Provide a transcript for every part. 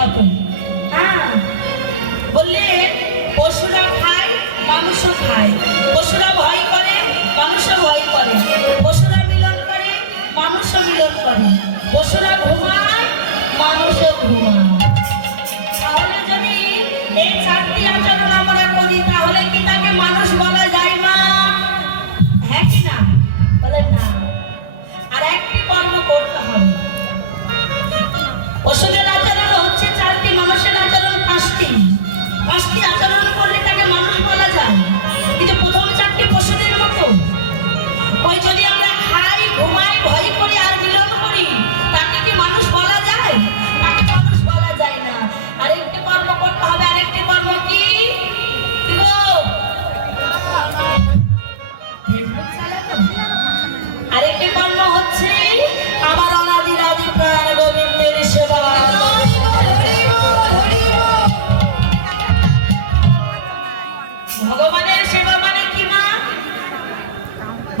মতন। হ্যাঁ, বললে পশুরা খায় মানুষও খায়, পশুরা ভয় করে মানুষও ভয় করে, পশুরা মিলন করে মানুষও মিলন করে, পশুরা ঘুমায় মানুষও ঘুমায়। তাহলে যদি এই চারটি আচরণ আমরা করি তাহলে কি তাকে মানুষ বলা যায় না? হ্যাঁ কি না? বলেন না। আর একটি কর্ম করতে হবে। পশুদের আচরণ হচ্ছে চারটি, মানুষের আচরণ পাঁচটি। পাঁচটি আচরণ করলে তাকে মানুষ বলা যায়, কিন্তু প্রথম চারটি পশুদের মতো। ওই যদি আমরা খাই ঘুমাই ভয় করি আর মিলন করি তাকে কি মানুষ বলা যায়? তাকে মানুষ বলা যায় না। আরেকটি কর্ম করতে হবে। আরেকটি কর্ম কি? আরেকটি কর্ম হচ্ছে আমার অনাদিরাদি প্রাণ গোবিন্দের সেবা। ভগবানের সেবা মানে কি মা?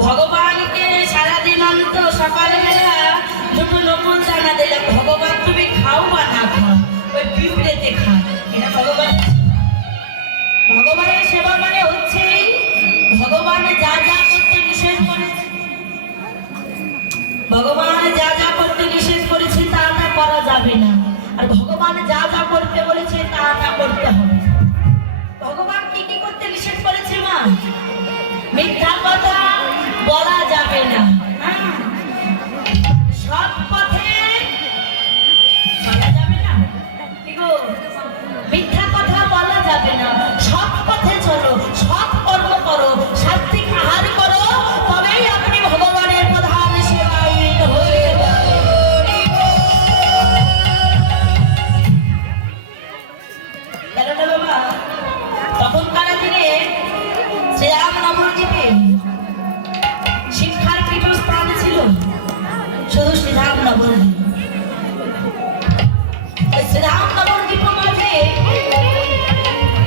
ভগবানকে সারাদিন অন্ত সকালবেলা দুটো নকুল দানা দিলে ভগবান তুমি খাও বা না খাও ওই পিঁপড়েতে খা, এটা ভগবান। ভগবানের সেবা মানে হচ্ছে ভগবান যা যা করতে নিষেধ করেছে, ভগবান যা যা করতে নিষেধ করেছে তা তা করা যাবে না, আর ভগবান যা যা করতে বলেছে তা তা করতে হবে। ভগবান কি কি করতে নিষেধ করেছে মা? মিথ্যা কথা বলা যাবে না, সৎ পথে চলা যাবে না, কি গো? মিথ্যা কথা বলা যাবে না, সৎ পথে চলো, সৎ কর্ম করো, সাত্বিক আহার করো, তবেই আপনি ভগবানের প্রধান সেবায়িত হয়ে যাবেন। বাবা তখনকার দিনে শ্রীরাম নবদ্বীপে শিক্ষার পীঠস্থান ছিল শুধু শ্রীরাম নবদ্বীপ। শ্রীরাম নবদ্বীপের মাঝে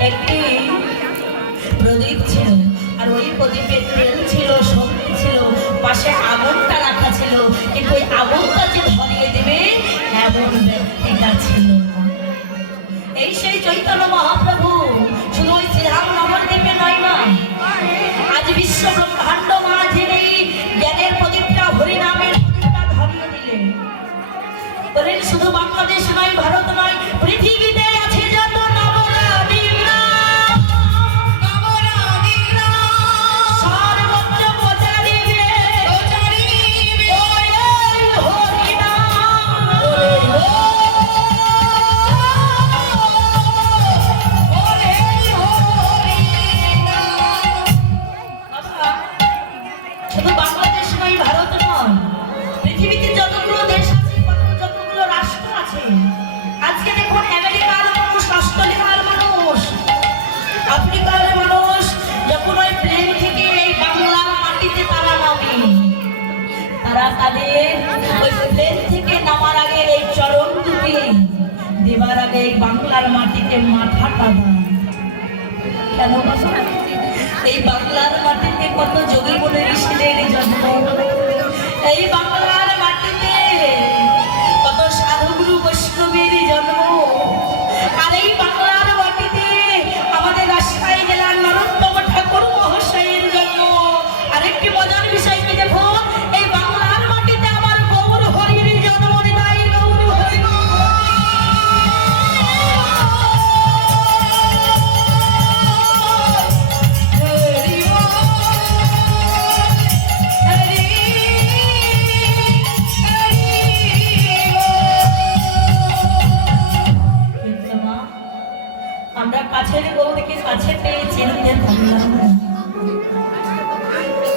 একটি প্রদীপ ছিল, আর ওই প্রদীপে তেল ছিল, সবজি ছিল, পাশে আগুনটা রাখা ছিল, কিন্তু ওই আগুনটা যে ধরিয়ে দেবে এমন ব্যক্তিটা ছিল। এই সেই চৈতন্য মহাপ্রভু শুধু ওই শ্রীরাম নবদ্বীপে নয় না, আজ বিশ্ব ব্রহ্মাণ্ড মাঝে এই জ্ঞানের প্রদীপটা হরিনামের প্রদীপটা ধরিয়ে দিলেন। বলেন শুধু বাংলাদেশ নয়, ভারত নয়, পৃথিবীতে আছে যত নবরাধীর নাম, সর্বত্র প্রচারিবে ওরে হরিনাম। শুধু বাংলাদেশ নয়, ভারত নয়, পৃথিবীতে যতগুলো দেশ আছে, যতগুলো রাষ্ট্র আছে, আজকে দেখুন আমেরিকার মানুষ, অস্ট্রেলিয়ার মানুষ, আফ্রিকার মানুষ যখন ওই প্লেন থেকে এই বাংলার মাটিতে তারা নামে, তারা তাদের ওই প্লেন থেকে নামার আগে এই চরণ দুটি দেবার আগে এই বাংলার মাটিতে মাথাটা দেয়। কেন? এই বাংলার মাটিতে কত যোগী বলে ঋষিদের জন্ম, এই বাংলার মাটিতে কত সাধুগুরু বৈষ্ণবের জন্ম, আর এই বাংলার মাটিতে আমাদের রাজশাহী জেলার নরোত্তম ঠাকুর মহাশয়ের জন্ম। আরেকটি মজার বিষয় কি দেখো, এই বাংলার মাটিতে আমার গৌর হরির জন্ম। তাই গৌর হরি আমরা কাছের গৌরকে কাছে পেয়ে চিনতে পারলাম না,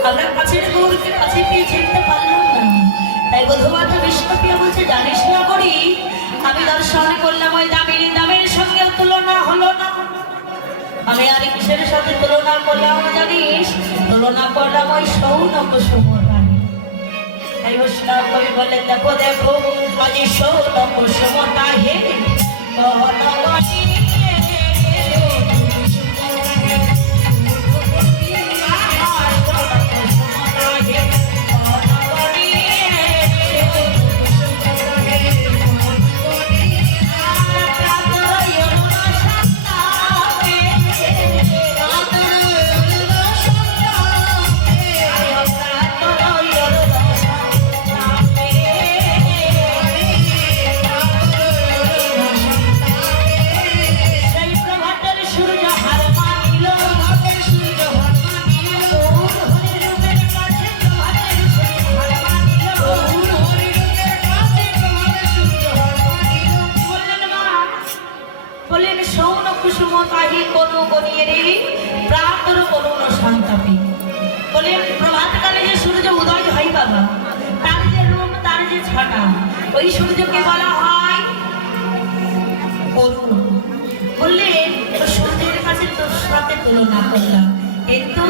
আমরা কাছের গৌরকে কাছে পেয়ে চিনতে পারলাম না। তাই বধূমাতা বিষ্ণুপ্রিয়া বলছে, জানিস না করি আমি দর্শন করলাম ওই দামিনী, দামের সঙ্গে তুলনা হলো না। আমি আর কিসের সাথে তুলনা করলাম জানিস? তুলনা করলাম ওই সৌনক সমরানী। তাই বৈষ্ণব কবি বলে, দেখো দেখো আজি সৌনক সমতা হে বনবাসী। কুসুম তাহি কোনো গনিয়ে রে প্রাতর করুণ সন্তাপে। বলে প্রভাতকালে যে সূর্য উদয় হয় বাবা, তার যে রূপ, তার যে ছটা, ওই সূর্যকে বলা হয় অরুণ। বললেন সূর্যের কাছে তোর সাথে তুলনা করলাম, কিন্তু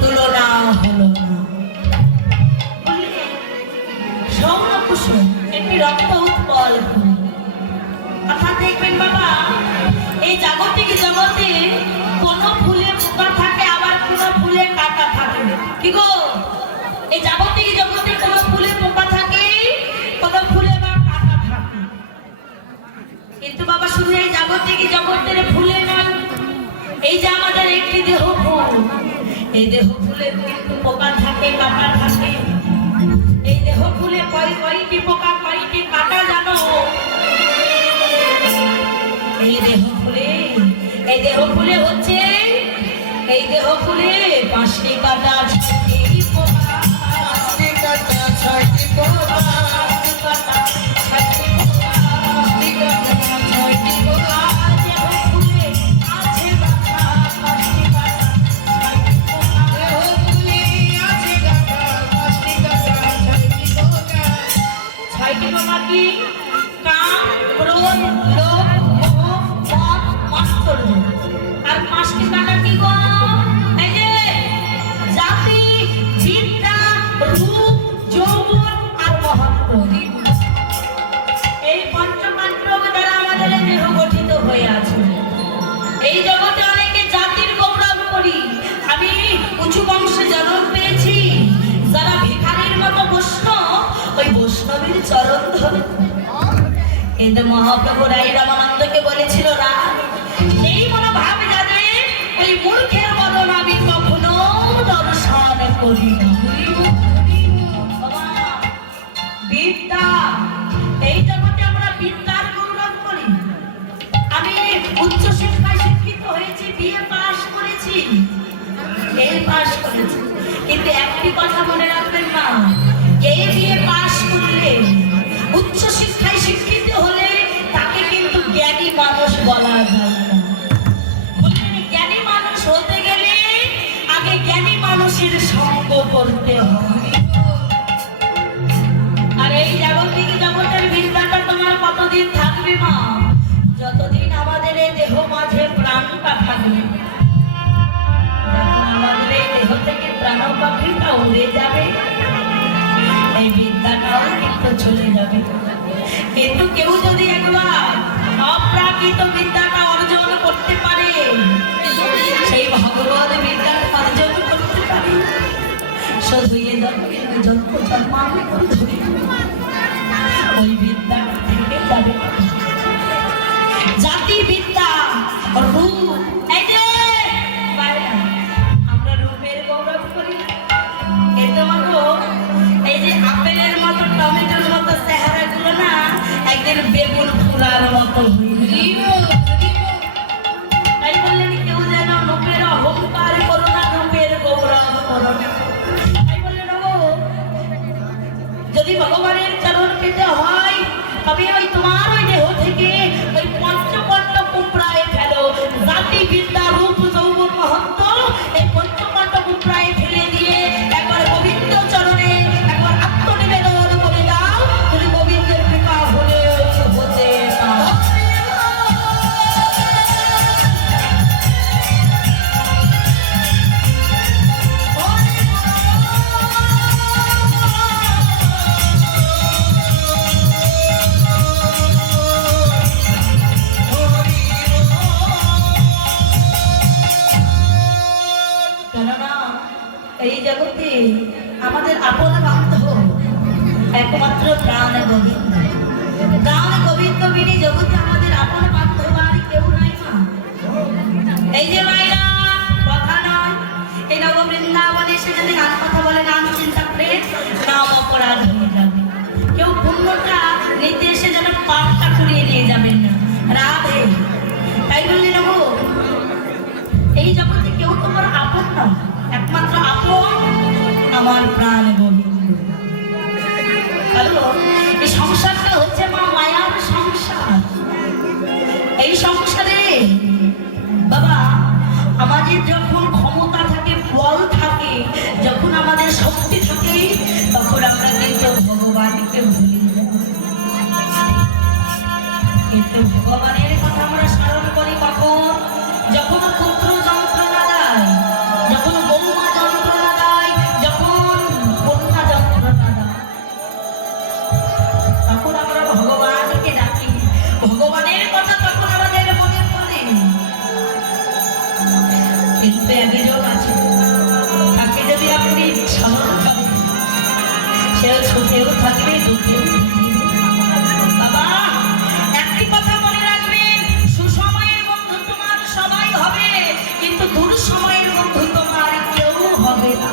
তুলনা হলো না। বললেন সৌর কুসুম একটি রক্ত উৎপল ফুল। অর্থাৎ দেখবেন বাবা, এই জাগতিক জগতে কোন ফুলে পোকা থাকে, আবার কোন ফুলে কাঁটা থাকে। কি গো, এই জাগতিক জগতে কোন ফুলে পোকা থাকে, কোন ফুলে বা কাঁটা থাকে। কিন্তু বাবা শুধু এই জাগতিক জগতের ফুলে নয়, এই যে আমাদের একটি দেহ ফুল, এই দেহ ফুলে কিন্তু পোকা থাকে, কাঁটা থাকে। এই দেহ ফুলে কয়টি পোকা, কয়টি কাঁটা জানো? এই দেহ ফুলে হচ্ছে, এই দেহ ফুলে 5টি কাঁটা, 6টি পোকা, 5টি কাঁটা, 6টি পোকা, 5টি কাঁটা, 6টি পোকা, 5টি কাঁটা, 6টি পোকা। দেহ ফুলে আছে গাঁথা 5টি কাঁটা, 6টি পোকা। দেহ ফুলে আছে গাঁথা 5টি কাঁটা, 6টি পোকা। 6টি পোকা কি? কাম, ক্রোধ, লোভ, মোহ, মদ, মাৎসর্য। আর 5টি কাঁটা কি গো? এই যে জাতি, বিদ্যা, রূপ, যৌবন আর মহত্ব। এই পঞ্চপাণ্ডব দ্বারা আমাদের দেহ গঠিত হয়ে আছে। এই জগতে অনেকে জাতির গৌরব করি, আমি উঁচু বংশে জন্ম পেয়েছি। যারা ভিখারির মতো বৈষ্ণব, ওই বৈষ্ণবের চরণ ধরে। কিন্তু মহাপ্রভু রাই রামানন্দকে বলেছিল, রাম, এই মনোভাব যাদের, ওই মূর্খের বদন আমি কখনো দর্শন করি না। বিদ্যা, এই জগতে আমরা বিদ্যার গৌরব করি। আমি উচ্চ শিক্ষায় শিক্ষিত হয়েছি, বিএ পাস করেছি, এই পাস করেছি। কিন্তু একটি কথা মনে রাখবেন না, এই বিএ পাস করলে, উচ্চ শিক্ষায় শিক্ষিত হলে তাকে কিন্তু জ্ঞানী মানুষ বলা যায় না। জ্ঞানী মানুষ হতে গেলে আগে জ্ঞানী মানুষের সঙ্গ করতে হয়। আর এই জাগতিক জগতের বিদ্যাটা তোমার কতদিন থাকবে মা? যতদিন আমাদের এই দেহ মাঝে প্রাণটা থাকবে। যখন আমাদের এই দেহ থেকে প্রাণ পাখিটা উড়ে যাবে, এই বিদ্যাটাও কিন্তু চলে যাবে। কিন্তু কেউ যদি একবার অপ্রাকৃত বিদ্যাটা অর্জন করতে পারে, সেই ভগবত বিদ্যা অর্জন করতে পারে, শুধু এ জন্ম জন্মান্তর ধরে ওই বিদ্যা থেকে যাবে। জাতি, বিদ্যা, রূপ, এই যে আমরা রূপের গৌরব করি না। কিন্তু এই যে আপেলের মতো, টমেটোর মতো চেহারা গুলো না একদিন বেগুন ফুলার মতো। তাই বললেন কেউ যেন রূপের অহংকার করো না, রূপের গৌরব করো না। তাই বললেন যদি ভগবানের চরণ পেতে হয়, তবে ওই তোমার ওই দেহ থেকে ওই পঞ্চপাণ্ড কুমড়ায় ফেলো। জাতি, বিদ্যা, রূপ, যৌবন, মহত্ব, এই পঞ্চপাণ্ড কুমড়ায় ফেলে দিয়ে একবার গোবিন্দ চরণে একবার আত্মনিবেদন করে দাও। তুমি গোবিন্দের কৃপা হলে হতে এই জগতে আমাদের আপন বান্ধব একমাত্র প্রাণ গোবিন্দ। প্রাণ গোবিন্দ বিনি জগতে আমাদের আপন বান্ধব আর কেউ নাই মা। এই যে মায়েরা কথা নয়, এই নব বৃন্দাবনে এসে যদি গান কথা বলে, নাম চিন্তা করে নাম অপরাধ হয়ে যাবে। কেউ পুণ্যটা নিতে এসে যেন পাপটা কুড়িয়ে নিয়ে যাবেন না। রাধে, তাই বললি নব, এই জগতে কেউ তোমার আপন নয়, একমাত্র আপন আমার প্রাণ গোবিন্দ। এই সংসারটা হচ্ছে মা মায়ার সংসার। এই সংসারে আমাদের যখন ক্ষমতা থাকে, বল থাকে, যখন আমাদের শক্তি থাকে, তখন আমরা কিন্তু ভগবানকে ভুলি যাই। কিন্তু ভগবানের কথা আমরা স্মরণ করি কখন? যখন পুত্র যন্ত্রণা দেয়, যখন বৌমা যন্ত্রণা দেয়, যখন কন্যা যন্ত্রণা দেয়, তখন আমরা ভগবানকে ডাকি, ভগবানের কথা তখন আমাদের মনে পড়ে। কিন্তু একজন আছে, তাকে যদি আপনি স্মরণ করেন, সেও সুখেও থাকবে, দুঃখেও থাকবে। বাবা, একটি কথা মনে রাখবেন, সুসময়ের বন্ধু তোমার সবাই হবে, কিন্তু দুঃসময়ের বন্ধু তোমার কেউ হবে না।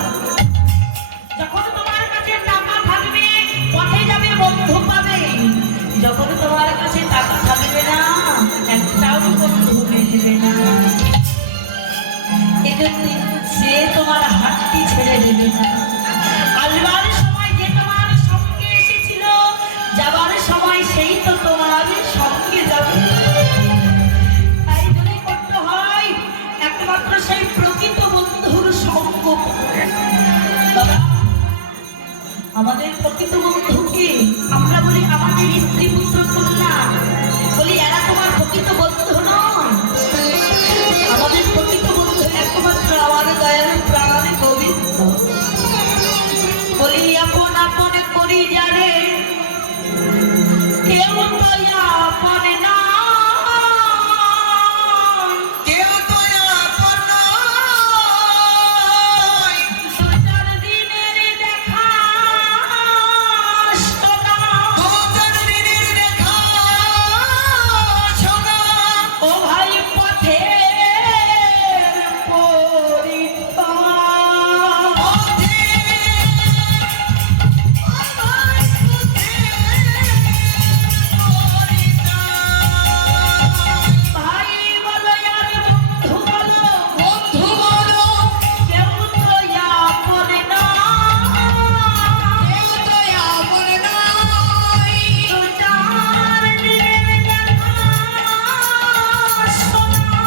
যখন তোমার কাছে টাকা থাকবে, পথে যাবে, বন্ধু পাবে। যখন তোমার কাছে টাকা থাকবে না, একটাও বন্ধু মিলবে না। এজন্য সে তোমার হাতটি ছেড়ে দেবে না। আসবার সময় যে তোমার সঙ্গে এসেছিল, যাবার সময় সেই তো তোমার সঙ্গে যাবে। তাই যদি করতে হয় একমাত্র সেই প্রকৃত বন্ধুর সঙ্গ। বাবা, আমাদের প্রকৃত বন্ধুকে আমরা বলি আমাদের স্ত্রী, পুত্র, কন্যা, বলি এরা তোমার প্রকৃত বন্ধু নয়। আমাদের প্রকৃত বন্ধু একমাত্র আমার দয়াল প্রাণ গোবিন্দ। বলি আপন আপন করি জানে, কেউ তো আপন না, কেউ তো আপন নয়। দু চার দিনের দেখা শোনা, দু চার দিনের দেখা শোনা। ও ভাই পথের পরিচয়। পথে আমার পথে পরিচয়। ভাই বলো আর বন্ধু বলো, বন্ধু বলো, কেউ তো আপন না, কেউ তো আপন নয়। দু চার দিনের দেখা শোনা,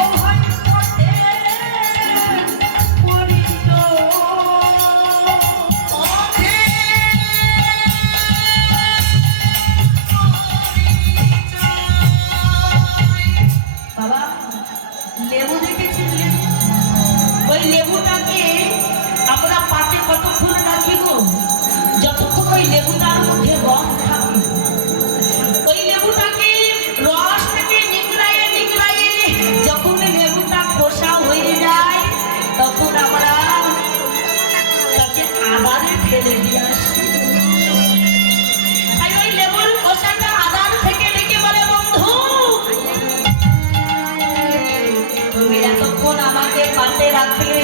ও ভাই পথের পরিচয়। পথে পরিচয়। বাবা, লেবু দেখেছেন? ওই লেবুটাকে আমরা পাতে কতক্ষণ রাখি গো? যতক্ষণ ওই লেবুটার মধ্যে রস থাকে। ওই লেবুটাকে রসটাকে নিগড়াইয়ে নিগড়াইয়ে যখন লেবুটা খোসা হয়ে যায়, তখন আমরা তাকে আদারে ফেলে দিয়ে আসি। তাই ওই লেবুর খোসাটা আদার থেকে ডেকে বলে, বন্ধু তুমি এতক্ষণ আমাকে পাতে রাখলে,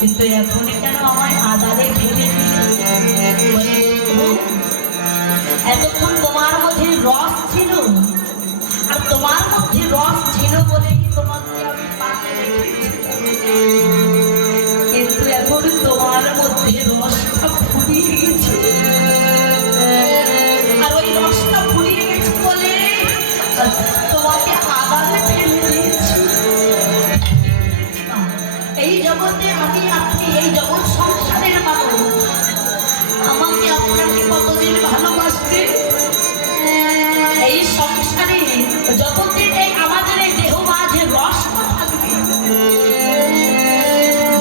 কিন্তু এখন কেন আমায় আদারে ফেলে দিলে? বলে, এতক্ষণ তোমার মধ্যে রস ছিল, আর তোমার মধ্যে রস ছিল বলেই তোমাকে আমি পাতে রেখেছি। কিন্তু এখন তোমার মধ্যে রসটা ফুরিয়ে গেছে, আর ওই রসটা ফুরিয়ে গেছে বলে তোমাকে আদারে ফেলে দিয়েছি। এই জগতে আমি আপনি, এই জগৎ সংসারের মানুষ, আমাকে আপনাকে কতদিন ভালোবাসবে? এই সংসারে যতদিন এই আমাদের এই দেহ মাঝে রসটা থাকবে,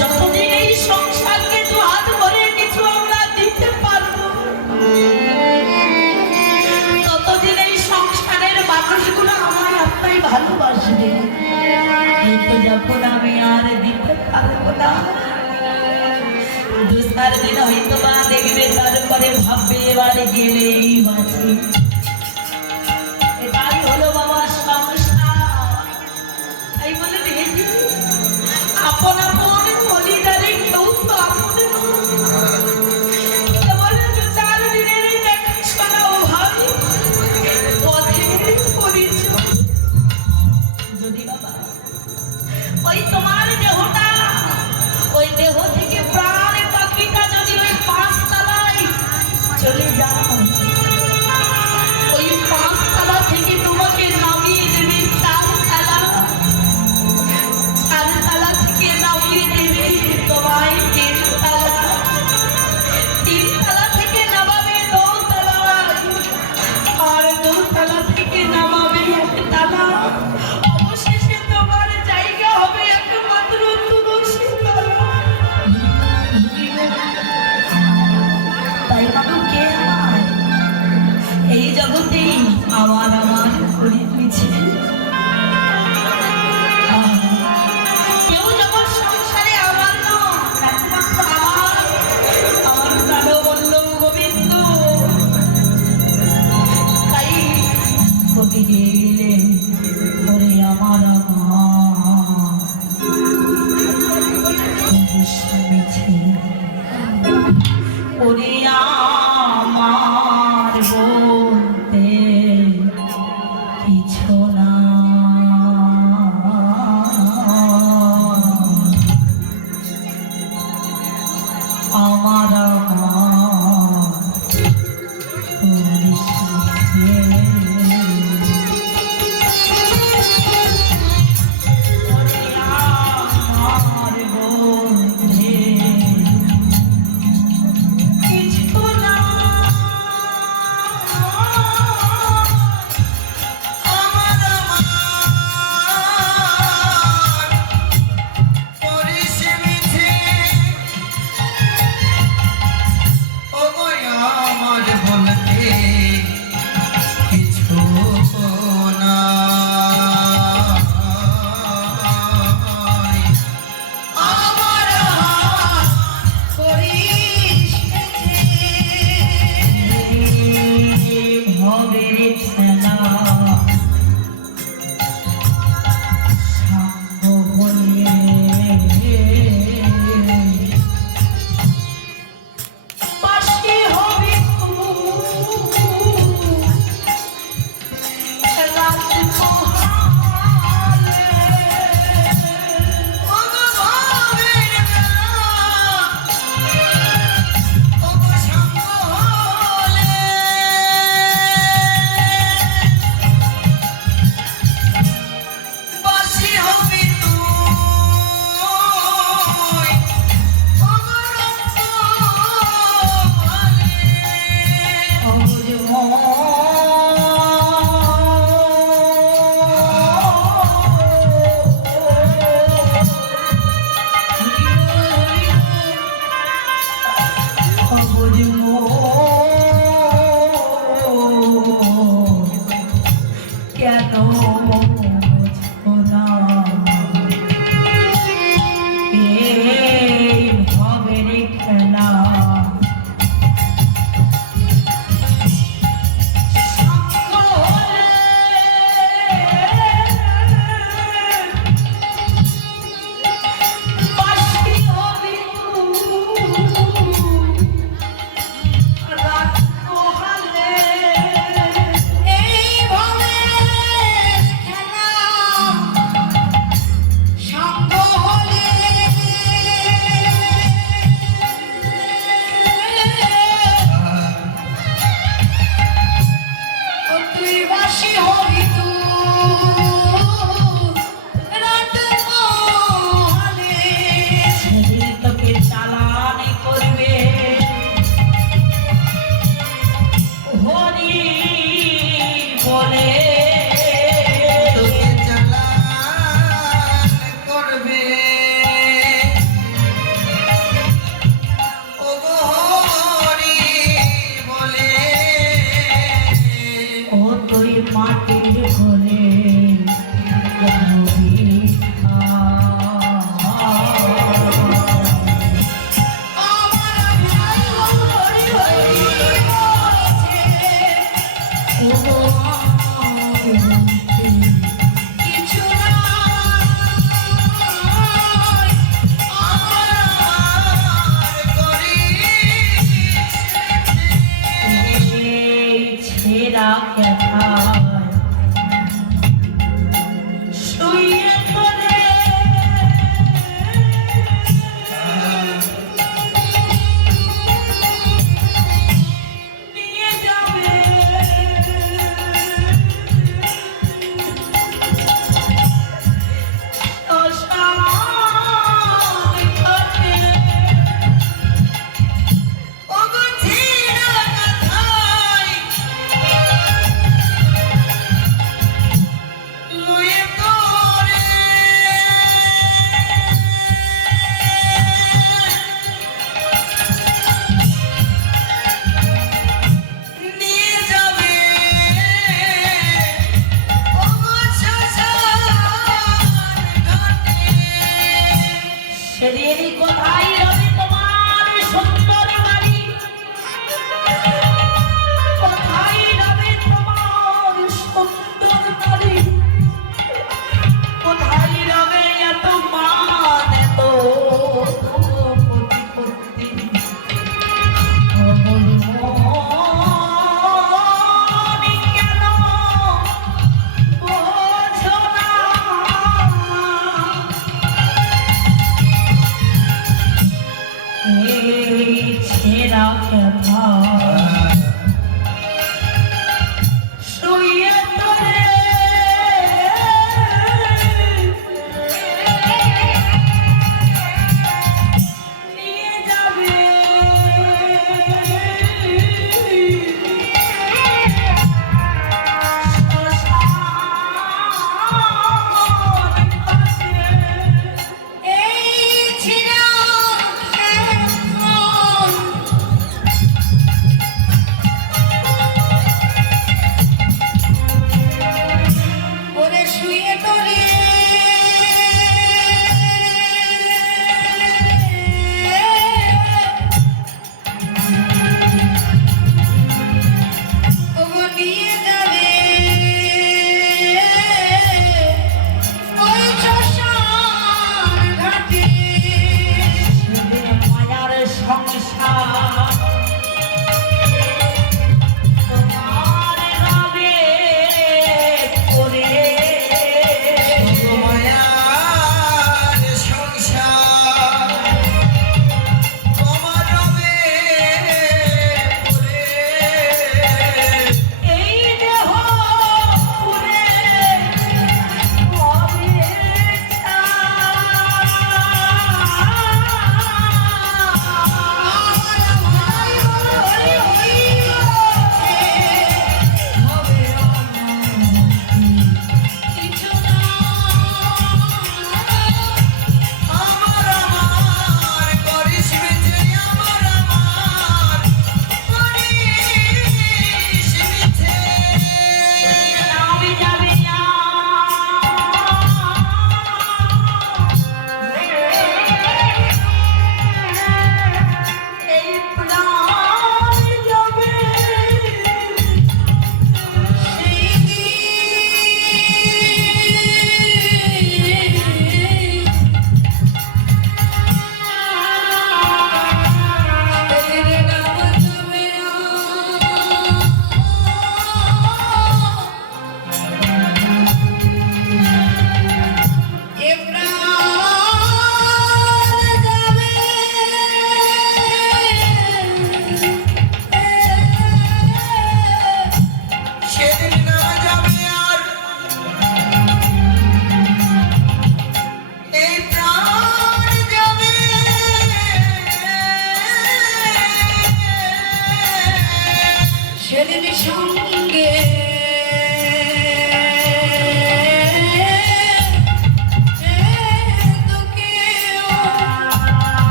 যতদিন এই সংসারকে দু হাত ভরে কিছু আমরা দিতে পারবো, ততদিন এই সংসারের মানুষগুলো আমায় আপনাই ভালোবাসবে। কিন্তু যখন আমি আর দিতে পারবো না, দু চার দিন হয়তো বা দেখবে, তারপরে ভাববে এবার গেলেই বাঁচি। এটাই হলো বাবা সংসার। তাই বলে দেখেছি, আপন আপন পরিবারে কেউ তো আপন নয়। কেবল দু চার দিনের দেখাশোনা, ও ভাই পথের পরিচয়। যদি বাবা ওই তোমার দেহটা, ওই দেহ থেকে প্রাণ পাখিটা যদি ওই 5 তলায় চলে যায়, এই জগতে আমার আমার করে তুলেছে। কেউ যখন সংসারে আমার নয়, একমাত্র আমার প্রাণবল্লভ গোবিন্দ। তাই কবি গেলে ওরে আমার শুনেছে ওরে আমার বলতে কিছু না। আমার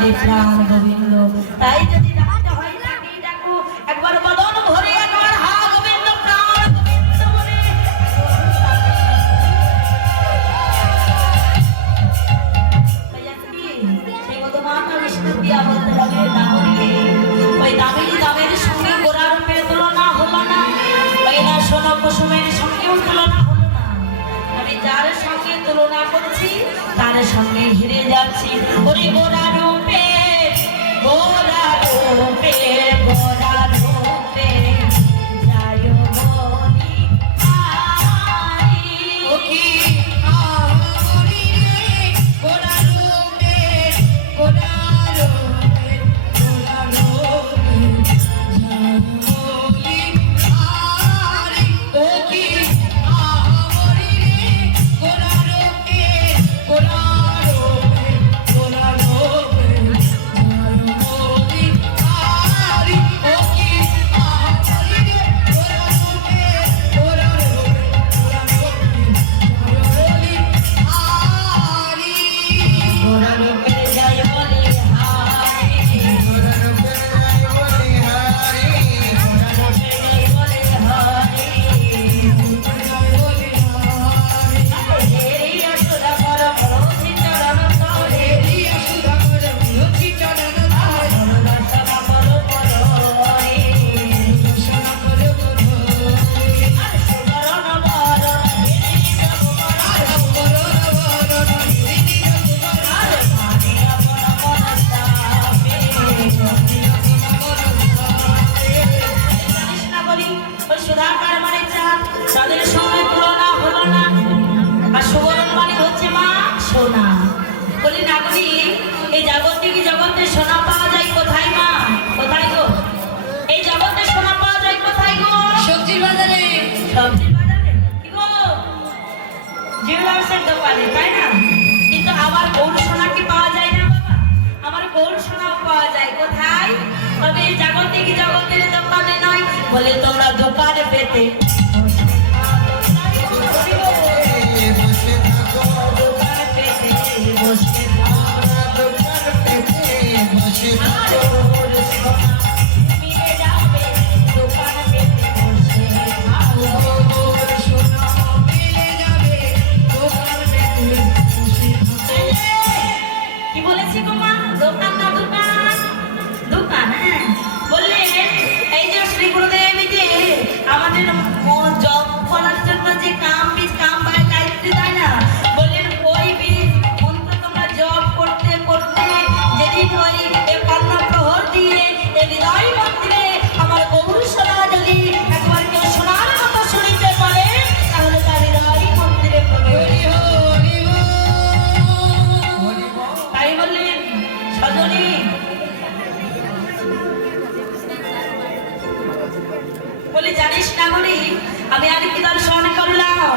আমাদের প্রাণ গোবিন্দ। তাই যদি ডাকতে হয় তাকেই ডাকো, একবার বদন ভরে একবার হা গোবিন্দ প্রাণ গোবিন্দ বলে। তাই আজকে সেই মতো মাতা বিষ্ণু দিয়া বলতে হবে দামোদরে, ওই দামিনী দামের সঙ্গে গোড়ার রূপে তুলনা হলো না, ওই না সোনা কুসুমের সঙ্গেও তুলনা হলো না। আমি যার সঙ্গে তুলনা করছি তার সঙ্গে হেরে যাচ্ছি। ওরে গোড়া রূপে গোড়া রূপে গোড়া রূপে যায় বলি হারি। ও কি আমরি রে গোরা রূপে গোরা রূপে গোরা রূপে জাগলি আরি। ও কি আমরি রে গোরা রূপে গোরা রূপে গোরা রূপে জাগলি আরি। ও কি আমরি রে গোরা রূপে গোরা রূপে গোরা রূপে গোড়া রূপে যায় বলি হারি। গোড়া রূপে যায় বলি হারি। হেরি অসুরা পর পরোধি চরণ তলে, দর্শন করো পররে। আর সুবরণ বরণ হেরি জগমরা, আর মানিয়া মন মনস্তাপে। জানিস না বলি, ওই সুধাকার মানে চাঁদ, তাদের সঙ্গে তুলনা হলো না। আর সুবরণ মানে হচ্ছে মা সোনা। বলি নাগরি, এই জাগতিক জগতে সোনা পাওয়া যায় কোথায় মা? কোথায় গো? এই জগতে সোনা পাওয়া যায় কোথায় গো? সবজির বাজারে সবজির বাজারে। কি গো? জুয়েলার্সের দোকানে, তাই না? কিন্তু আমার গৌর সোনা কি পাওয়া যায় না বাবা? আমার গৌর সোনাও পাওয়া যায় কোথায়? তবে এই জাগতিক জগতের দোকানে নয়। বলে তোমরা দোকানে পেতে দোকানে পেতে বসে আর গৌর সোনা মিলে যাবে দোকানে পেতে বসে কি বলেছি গো মা? দোকান না দোকান? দোকান, হ্যাঁ। বললে এই যে শ্রী গুরুদেব যে আমাদের জব করার জন্য যে কাম বীজ কাম বাই গায়ত্রী দেয় না, বললেন ওই বীজ মন্ত্র তোমরা জব করতে করতে যেদিন ওই ৫১ প্রহর দিয়ে এই হৃদয় মন্দিরে আমার গৌর সোনা যদি একবার কেউ সোনার মতো শুনিতে পারে তাহলে তার হৃদয় মন্দিরে প্রবেশ। তাই বললেন সজনী বলে জানিস না বলি আমি আর কি দর্শন করলাম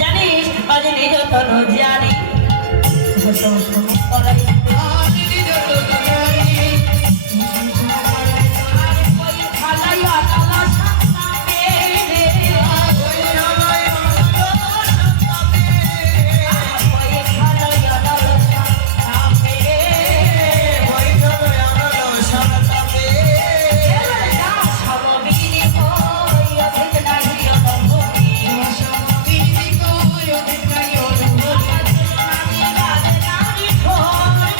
জানিস? আজ নিরতন জানি Oh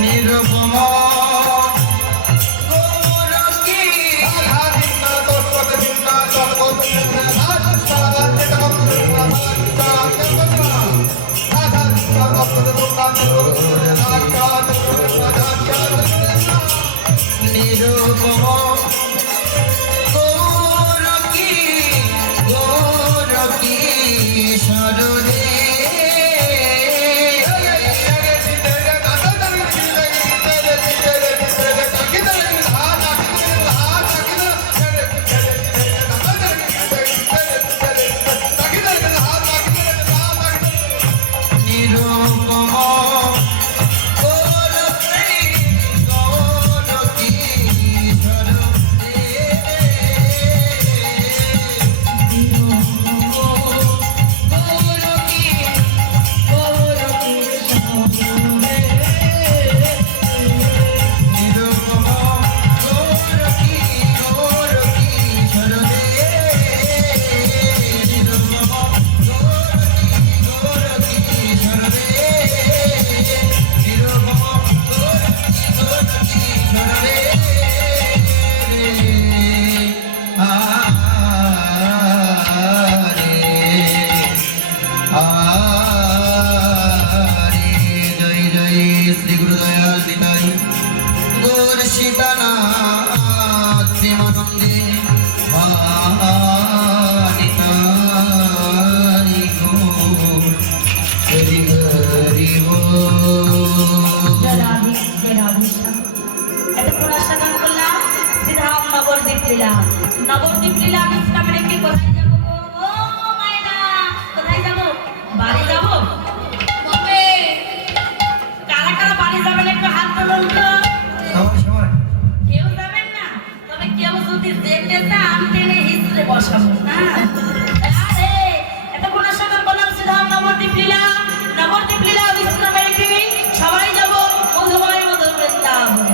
নিরুপম গৌরকি নিরুপম গৌরকি গৌরকি সরদে নিরুপম গৌরকি গৌরকি সরদে নিরুপম গৌরকি গৌরকি সরদে নিরুপম গৌরকি গৌরকি সরদে নিরুপম গৌরকি গৌরকি সরদে আরে জয় জয় শ্রী গুরু দয়াল নিতাই গৌর সীতানাথ প্রেমানন্দে নিতাই গৌর হরি হরি রাধে রাধে এতক্ষণ আশা গান করলাম শ্রীধাম নবদ্বীপ লীলা। নবদ্বীপ লীলা বিশ্রাম রেখে কোথায় যাবো গো? ও মায়েরা, কোথায় যাবো? বাড়ি যাবো। কবে? কারা কারা বাড়ি যাবেন একটু হাত তুলুন তো। সময় কেউ যাবেন না, তবে কেউ যদি যেতে চান টেনে হিসড়ে বসাবো। হ্যাঁ আরে এতক্ষণ আশা গান করলাম শ্রীধাম নবদ্বীপ লীলা। নবদ্বীপ লীলা বিশ্রাম রেখে সবাই যাবো মধুময় মধুর বৃন্দাবন।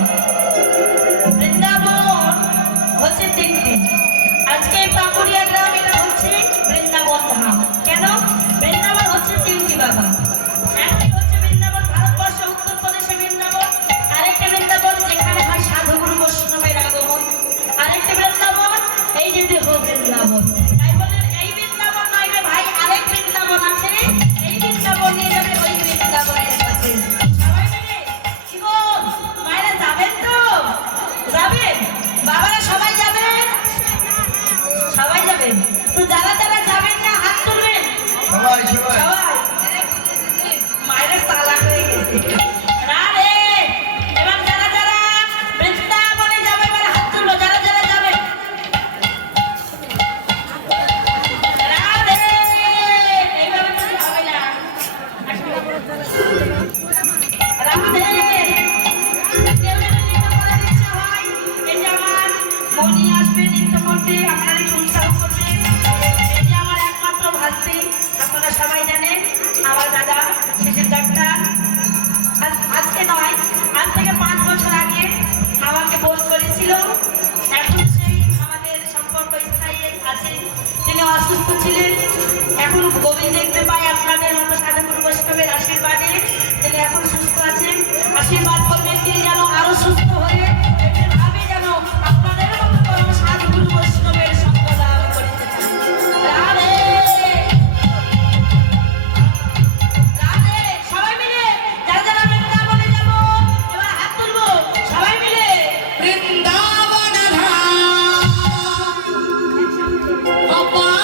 বৃন্দাবন হচ্ছে তিনটি। আজকে পাকুড়িয়া গ্রাম এটা হচ্ছে বৃন্দাবন ধাম। কেন? বৃন্দাবন হচ্ছে তিনটি বাবা। একটি হচ্ছে বৃন্দাবন ভারতবর্ষ উত্তরপ্রদেশে বৃন্দাবন, আরেকটা বৃন্দাবন যেখানে হয় সাধুগুরু বৈষ্ণবের আগমন, আরেকটা বৃন্দাবন এই যে দেহ বৃন্দাবন। তাই বলেন এই বৃন্দাবন নয় রে ভাই, আরেক বৃন্দাবন আছে। এই বৃন্দাবন নিয়ে যাবে ওই বৃন্দাবনের কাছে। সবাই মিলে কি গো মায়েরা যাবেন তো? যাবেন বাবারা, সবাই যাবেন, সবাই যাবেন। তো যারা যারা যাবেন না হাত তুলবেন সবাই সবাই সবাই। মায়েরা তালাক হয়ে গেছে। রাধে। এবার যারা যারা বৃন্দাবনে যাবে এবার হাত তুলবো, যারা যারা যাবে। রাধে। এইভাবে তো হবে না। রাধে। কেউ যদি নৃত্য করার ইচ্ছা হয়, এই যে আমার মনি আসবে নৃত্য করতে, আপনারা একটু উৎসাহ করবেন। এই যে আমার একমাত্র ভাস্তি, আপনারা সবাই জানেন আমার দাদা শেষের ডাক্তার। আজকে নয়, আজ থেকে 5 বছর আগে আমাকে ফোন করেছিল। এখন সেই আমাদের সম্পর্ক স্থায়ী আছে। তিনি অসুস্থ ছিলেন, এখন গোবিন্দের কৃপায় আপনাদের মতো সাধুগুরু বৈষ্ণবের আশীর্বাদে তিনি এখন সুস্থ আছেন। আশীর্বাদ করবেন তিনি যেন আরো সুস্থ হয়ে এভাবে যেন আপনাদের মতো কোনো সাধুগুরু বৈষ্ণবের সঙ্গ লাভ করতে পারেন। রাধে। রাধে। সবাই মিলে যারা যারা বৃন্দাবনে যাবো এবার হাত তুলবো সবাই মিলে। বৃন্দাবন ধাম অপার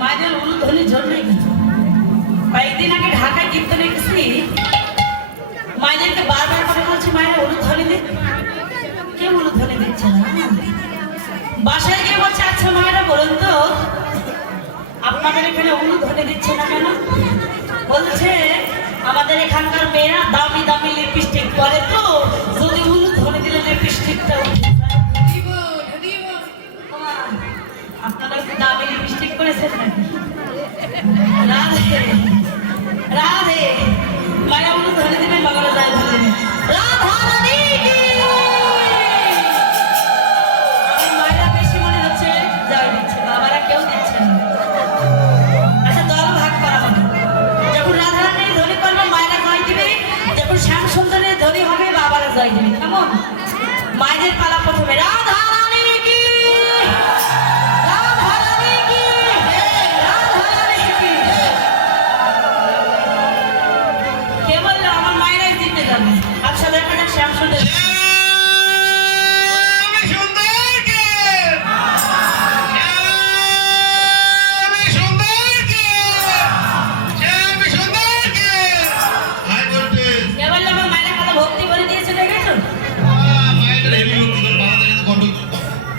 মায়েদের উলুধ্বনির জন্যই কিন্তু কয়েকদিন আগে ঢাকায় কীর্তনে গেছি, মায়েদেরকে বারবার করে বলছি মায়েরা উলুধ্বনি দিন, কেউ উলুধ্বনি দিচ্ছে না। বাসায় গিয়ে বলছে আচ্ছা মায়েরা বলুন তো আপনাদের এখানে উলুধ্বনি দিচ্ছে না কেন? বলছে আমাদের এখানকার মেয়েরা দামি দামি লিপস্টিক পরে, তো যদি উলুধ্বনি দিলে লিপস্টিকটা উঠে যায়। দিব দিব ওমা, আপনারা কি দামি লিপস্টিক করেছেন নাকি? রাধে রাধে, মায়া উলুধ্বনি দিবেন, বাবারা যায় ধরে রাধা রানী কি। আমার মায়েরা বেশি মনে হচ্ছে জয় দিচ্ছে, বাবারা কেউ দিচ্ছে না। আচ্ছা দল ভাগ করা হবে, যখন রাধা রানীর ধ্বনি করবে মায়েরা জয় দিবে, যখন শ্যাম সুন্দরের ধ্বনি হবে বাবারা জয় দিবে। কেমন? মায়েদের পালা প্রথমে রাধা রানী কি, রাধা রানী কি, রাধা রানী কি। কে বললো আমার মায়েরাই জিতে যাবে? আচ্ছা দেখা যাক শ্যাম সুন্দর। কে বললো আমার মায়েরা কত ভক্তি করে দিয়েছে দেখেছো?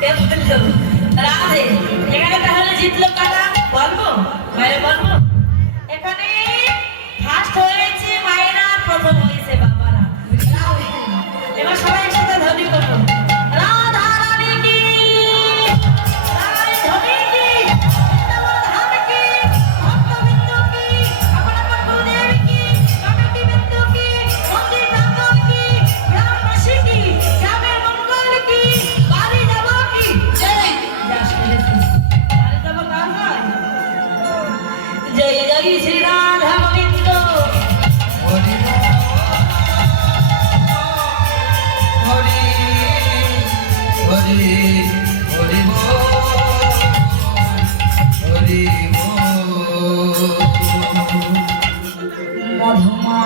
কে বললো? রাধে। এখানে তাহলে জিতলো কারা বলবো? মায়েরা বলবো? এখানে ফার্স্ট হয়েছে মায়েরা, প্রথম হয়েছে বাবারা। রাধে। এবার সবাই একসাথে ধ্বনি করবো রাধা রানী কি, রাধে ধ্বনি কি, বৃন্দাবন কি, ভক্তবৃন্দ কি, আপন আপন গুরুদেব কি, কমিটি বৃন্দ কি, মন্দির প্রাঙ্গণ কি, গ্রামবাসী কি, গ্রামের মঙ্গল কি, বাড়ি যাব কি। জয় যাস করেছিস। বাড়ি যাব কার নয়? জয় জয় শ্রী রাধা গোবিন্দ। হরি হরি হরি হরি হরি মধুমা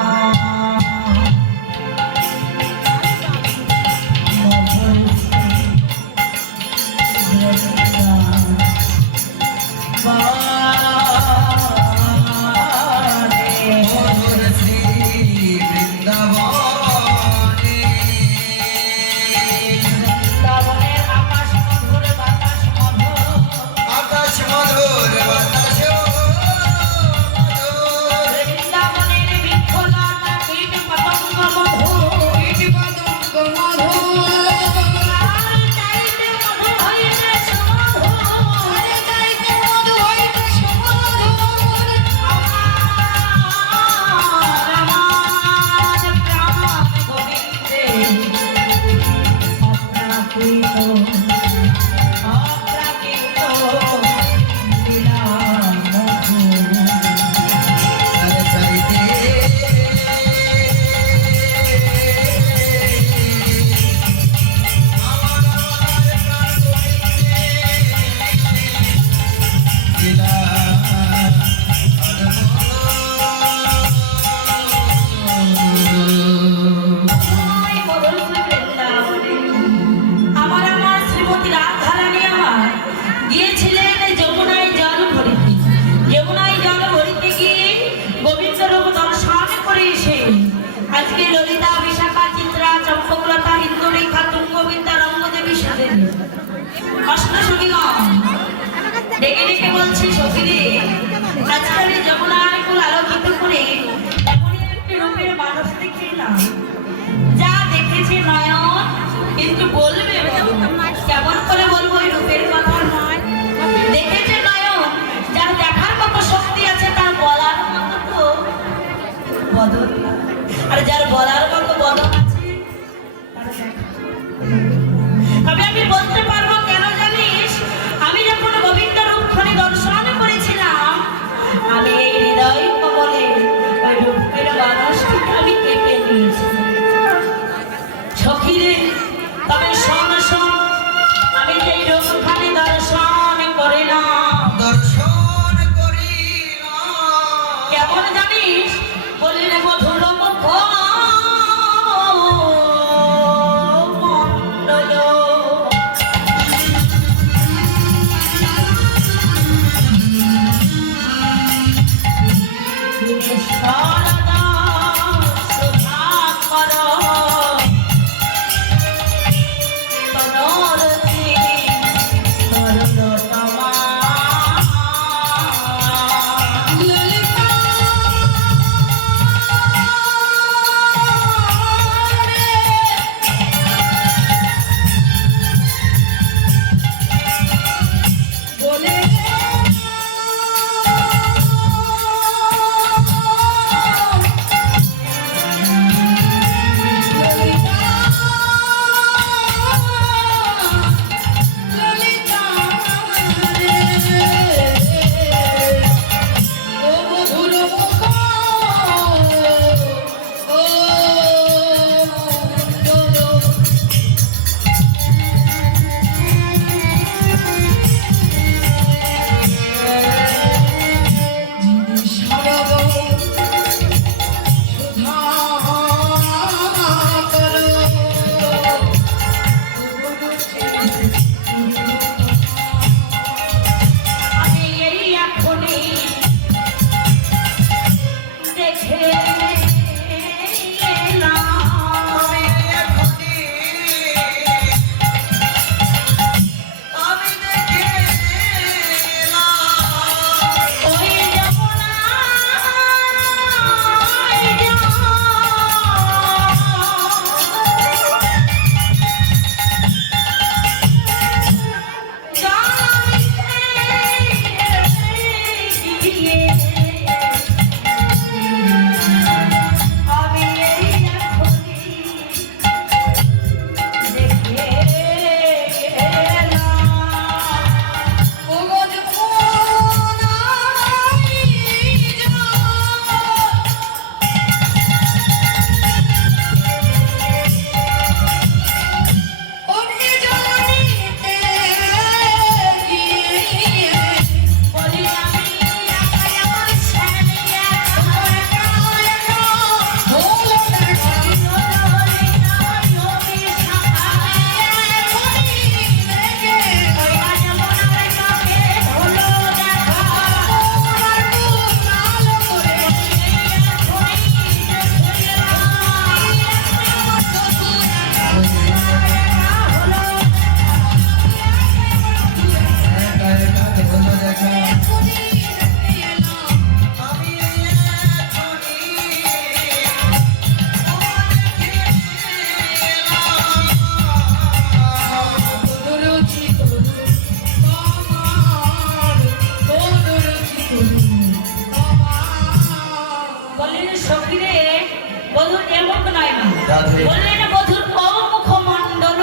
রাধে বললেন বধুর মুখমণ্ডল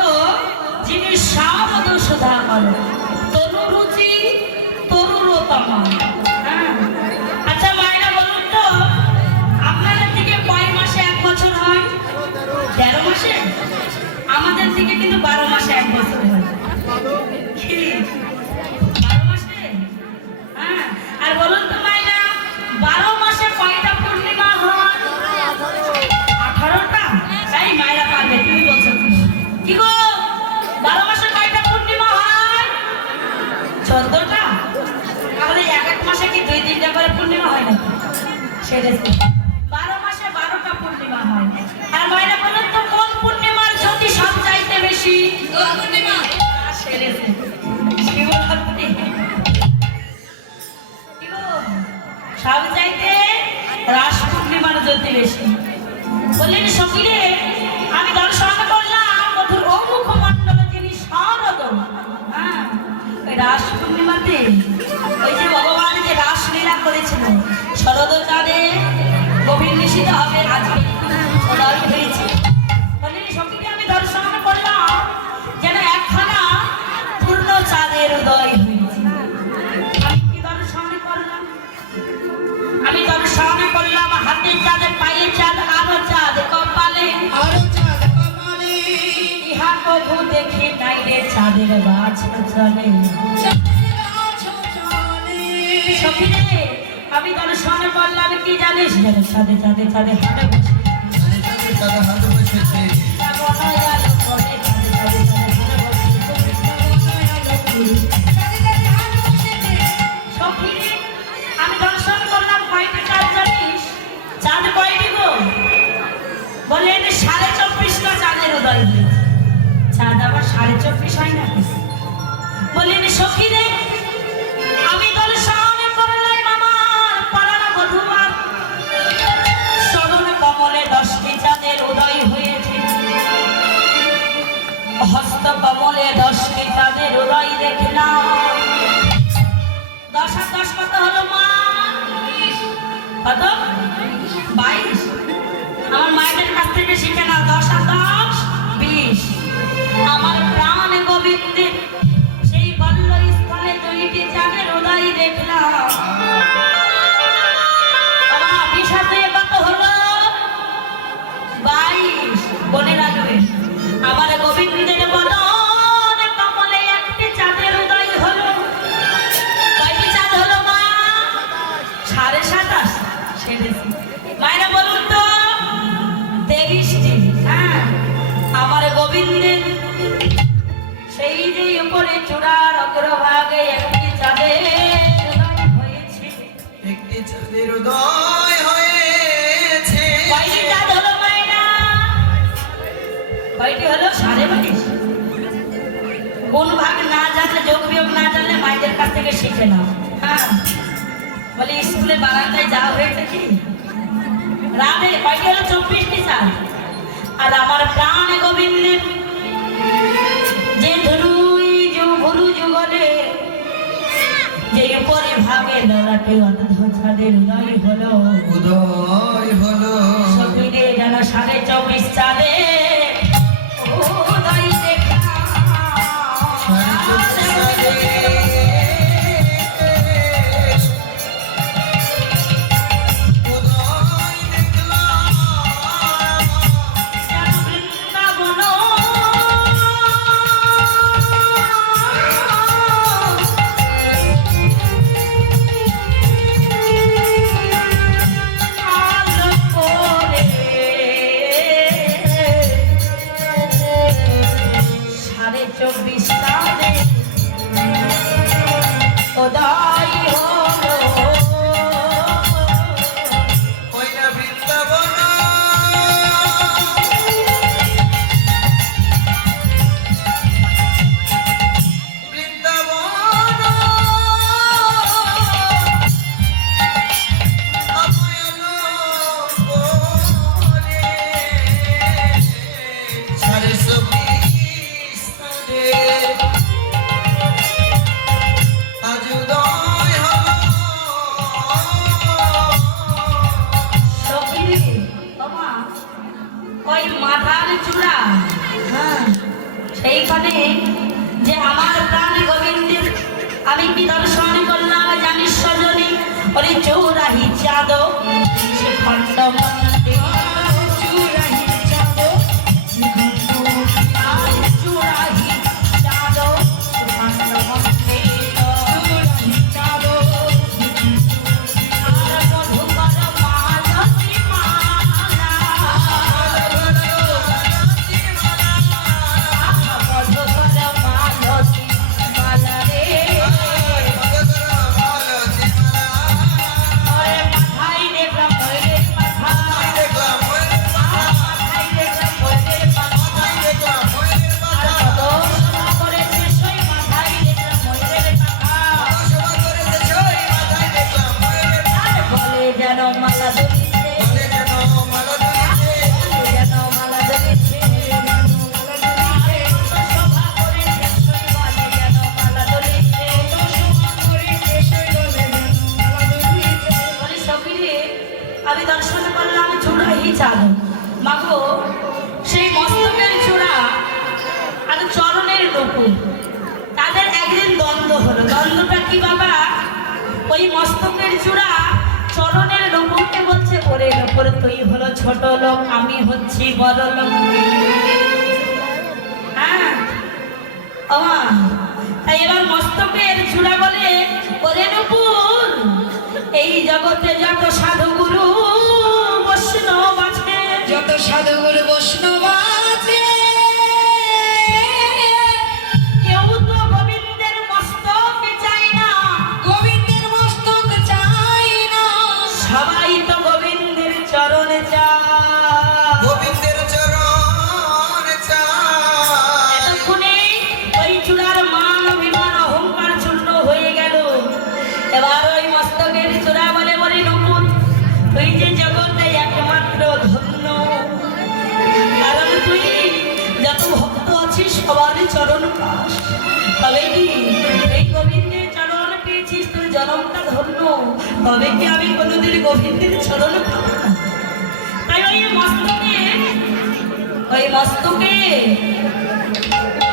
যিনি শারদ সুধাকর তরু রুচি তরুরতমা। হ্যাঁ, আচ্ছা মায়েরা বলুন তো আপনাদের থেকে কয় মাসে 1 বছর হয়? 13 মাসে? আমাদের থেকে কিন্তু 12 মাসে 1 বছর হয়। কি 12 মাসে? হ্যাঁ, আর বলুন তো মায়েরা 12 মাসে কয়টা পূর্ণিমা হয়? 18টা। তাই মায়েরা পারবে, তুমি বলছো কি গো 12 মাসে কয়টা পূর্ণিমা হয়? 14টা। তাহলে এক মাসে কি 2-3টা করে পূর্ণিমা হয় নাকি? সেটা 12 মাসে 12টা পূর্ণিমা হয়। আর মায়েরা বলুন তো কোন পূর্ণিমার জ্যোতি সব চাইতে বেশি? দোল পূর্ণিমা। সেরেছে শিবরাত্রি। কি গো, সব চাইতে রাস পূর্ণিমার জ্যোতি বেশি। বললেন সখীরে আমি দর্শন করলাম মধুর মুখমণ্ডল যিনি শারদ। হ্যাঁ, ওই রাস পূর্ণিমাতে ওই যে ভগবান যে রাসলীলা করেছিল শরদ চাঁদে গভীর নিশীথ হবে আজকে উদয় হয়েছে। বললেন সখীরে আমি দর্শন করলাম যেন একখানা পূর্ণ চাঁদের উদয় হয়েছে। আমি কি দর্শন করলাম? আমি দর্শন করলাম হাতে চাঁদ পায়ে চাঁদ আরো চাঁদ কপালে। আরো চাঁদ কপালে। ইহা কভু দেখি নাই রে চাঁদের বাছ চলে। চাঁদের আছো চলে। সখীরে আমি দর্শন করলাম কি জানিস? যেন চাঁদে চাঁদে চাঁদে হাটে বসে তারা হাত বসেছে বনয়াল করে চাঁদে চাঁদে চাঁদে হাটে বসে। সখীরে আমি দর্শন করলাম কয়টি চাঁদ জানিস? চাঁদ কয়টি গো? বললেন 24.5টা চাঁদের উদয় হয়েছে। চাঁদ আবার 24.5 হয় নাকি? বললেন সখীরে আমি দর্শন করলাম আমার পরাণ বধূর চরণ কমলে 10টি চাঁদের উদয় হয়েছে। হস্ত কমলে 10টি চাঁদের উদয় দেখলাম। 10 আর 10 কত হলো মা? কত? 22। আমার মায়ের কাছ থেকে শিখে নাও 10 আর 10 20। আমার প্রাণ গোবিন্দের সেই বল্ল স্থলে 2টি চাঁদের উদয় দেখলাম। বাবা 20 আর 2 কত হলো? 22। বলে রাখবে আমার গোবিন্দের বদন কমলে একটি চাঁদের উদয় হলো। কয়টি চাঁদ হলো মা? 27.5। সেরেছে। মায়েরা বলুন তো 23টি। হ্যাঁ, আমার গোবিন্দের সেই যে উপরে চূড়ার অগ্রভাগে একটি চাঁদের উদয় হয়েছে। একটি চাঁদের উদয় হয়েছে কয়টি চাঁদ হলো মায়েরা? কয়টি হলো? 22.5। কোন ভাগ না জানলে যোগ বিয়োগ না জানলে মায়েদের কাছ থেকে শিখে নাও। হ্যাঁ, বলি স্কুলে বারান্দায় যাওয়া হয়েছে কি? রাধে কয়টি হলো? 24টি চাঁদ। আর আমার প্রাণ গোবিন্দের যে ধরুই ভুরু যুগলে যে উপরে ভাগে লড়াটে অর্ধ চাঁদের উদয় হলো। উদয় হলো সখীরে যেন 24.5 চাঁদে উদয় দেখলাম। 24 চাঁদে উদয় দেখলাম যেন বৃন্দাবন আলো করে চূড়া, হ্যাঁ সেইখানে যে আমার প্রাণ গোবিন্দের আমি কি দর্শন করলাম জানিস সজনী, ওরে চৌরাহি চাঁদ সে খণ্ড মন্দির, চুরাহি চাঁদ আর চৌরাহি চাঁদ সে খণ্ড মন্দির, চুরাহি চাঁদ আর মধুকর মালতী মালা, মধুকর মালতী মালা রে, ওরে মাথায় দেখলাম ময়ূরের মাথা, মাথায় দেখলাম ময়ূরের মাথা, আর কত সেবা করেছে সেই মাথায় দেখলাম ময়ূরের মাথা, আর বলে যেন মালা ধরিছে, বলে যেন মালা ধরিছে, আর কত শোভা করেছে সেই বলে যেন মালা ধরিছে। বলে সখিরে আমি দর্শন করলাম চূড়াহি চাঁদ, মাগো সেই মস্তকের চূড়া আর চরণের নূপুর তাদের একদিন দ্বন্দ্ব হলো। দ্বন্দ্বটা কি বাবা? ওই মস্তকের চূড়া চরণের নূপুরকে বলছে ওরে নূপুর তুই হলো ছোট লোক, আমি হচ্ছি বড় লোক। হ্যাঁ ওমা, তাই এবার মস্তকের চূড়া বলে ওরে নূপুর এই জগতে যত সাধু গুরু বৈষ্ণব আছে, যত সাধুগুরু বৈষ্ণব আছে কেউ তো গোবিন্দের মস্তক চাই না, গোবিন্দের মস্তক চাই না, সবাই তো গোবিন্দের চরণ চায়। গোবিন্দের চরণ চাই। এতক্ষণে ওই চূড়ার মান অভিমান অহংকার চূর্ণ হয়ে গেল। এবার ওই মস্তকের চূড়া বলে বলি নূপুর তুই যে জগতে একমাত্র ধন্য, কারণ তুই যত ভক্ত আছিস সবারই চরণ পাস, তবে কি এই গোবিন্দের চরণ পেয়েছিস তোর জনমটা ধন্য, তবে কি আমি কোনোদিন গোবিন্দের চরণ পাবো না? তাই ওই মস্তকে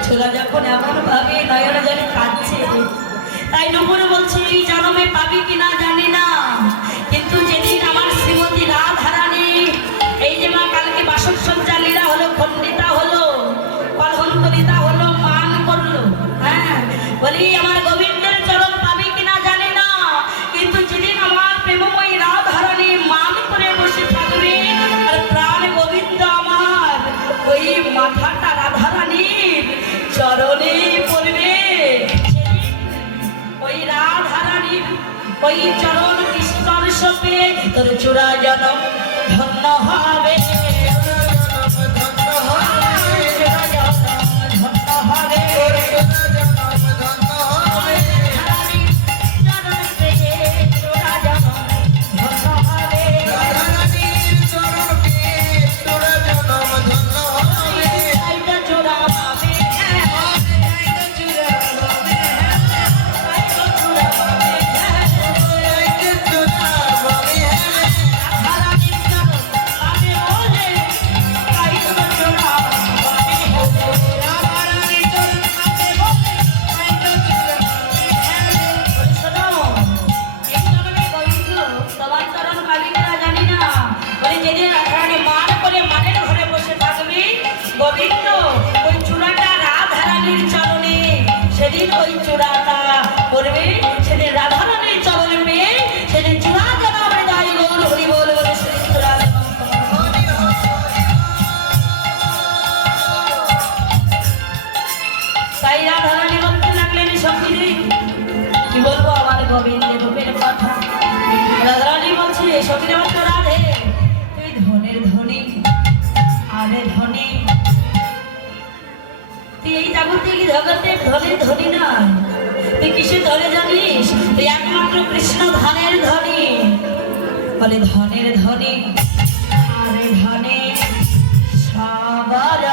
ছোলা যখন এমন ভাবে নয়ন জলে কাঁদছে, তাই নূপুর বলছে এই জন্মে পাবি কিনা জানি না, কিন্তু যেদিন আমার শ্রীমতী রাধারানী এই যে মা কালকে বাসক সজ্জা লীলা হলো, খণ্ডিতা হলো, কলহন্তরিতা হলো, মান করলো, হ্যাঁ বলি আমার গোবিন্দের চরণ পাবি কিনা জানি না, কিন্তু যেদিন আমার প্রেমময়ী রাধারানী মান করে বসে থাকবে আর প্রাণ গোবিন্দ আমার ওই মাথাটা রাধারানীর চরণে পড়বে, ওই রাধারানীর ওই চরণ স্পর্শ পেয়ে তোর চূড়া জনম ধন্য হবে, চূড়া জনম ধন্য হবে, রাধারানীর চরণ পেয়ে চূড়া জনম ধন্য হবে, তাইটা চূড়া পাবে, তাইটা চূড়া পাবে, রাধারানীর চরণ পাবে ওরে, তাইটা চূড়া পাবে, রাধারানীর চরণ পাবে বলে তাইতো চূড়া পাবে। শোনো, এই জন্মে গোবিন্দ তোমার চরণ পাবি কিনা জানি না, বলে যেদিন রাধারানী মান করে মানের ঘরে বসে থাকবে গোবিন্দ ওই চূড়াটা রাধারানীর চরণে, সেদিন ওই চূড়াটা পড়বে, সেদিন রাধারানীর চরণে পেয়ে সেদিন চূড়া যেন আমরা দায়ী গৌর হরি বল বলে সেদিন চূড়া যেন তাই রাধারানী বলতে লাগলেন সখীরে কি বলবো আমার গোবিন্দের রূপের কথা। রাধারানী বলছে সখীরে আমার তো রাধে তুই ধনের ধনী, আরে ধনী তুই এই জাগতিক জগতের ধনের ধনী না, তুই কিসের ধনে জানিস? তুই একমাত্র কৃষ্ণ ধনের ধনী। বলে ধনের ধনী, আরে ধনে সাগর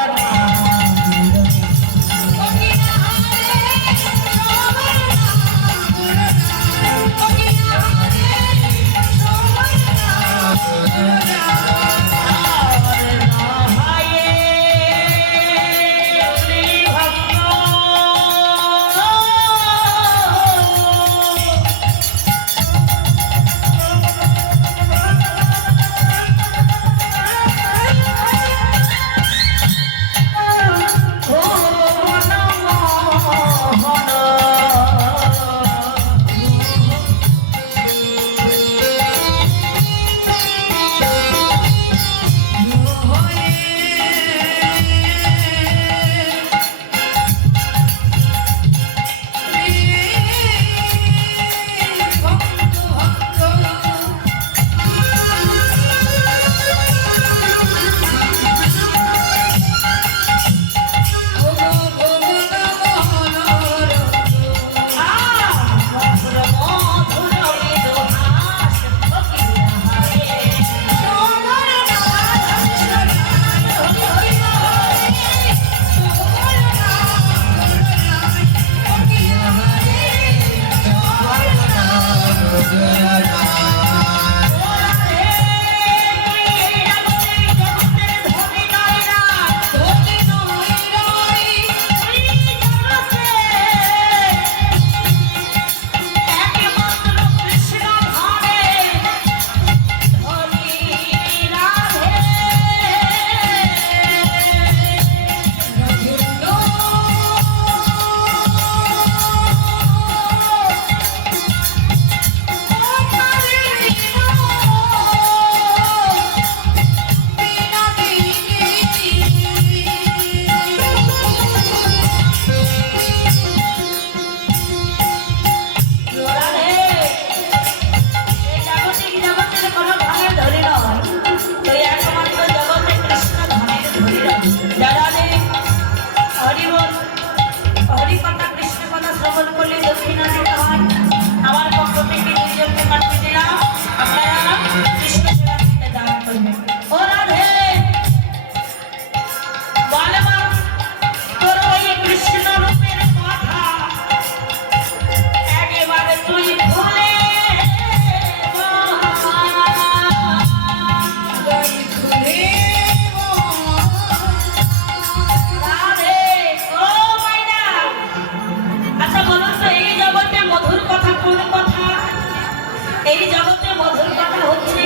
এই জগতে মধুর কথা হচ্ছে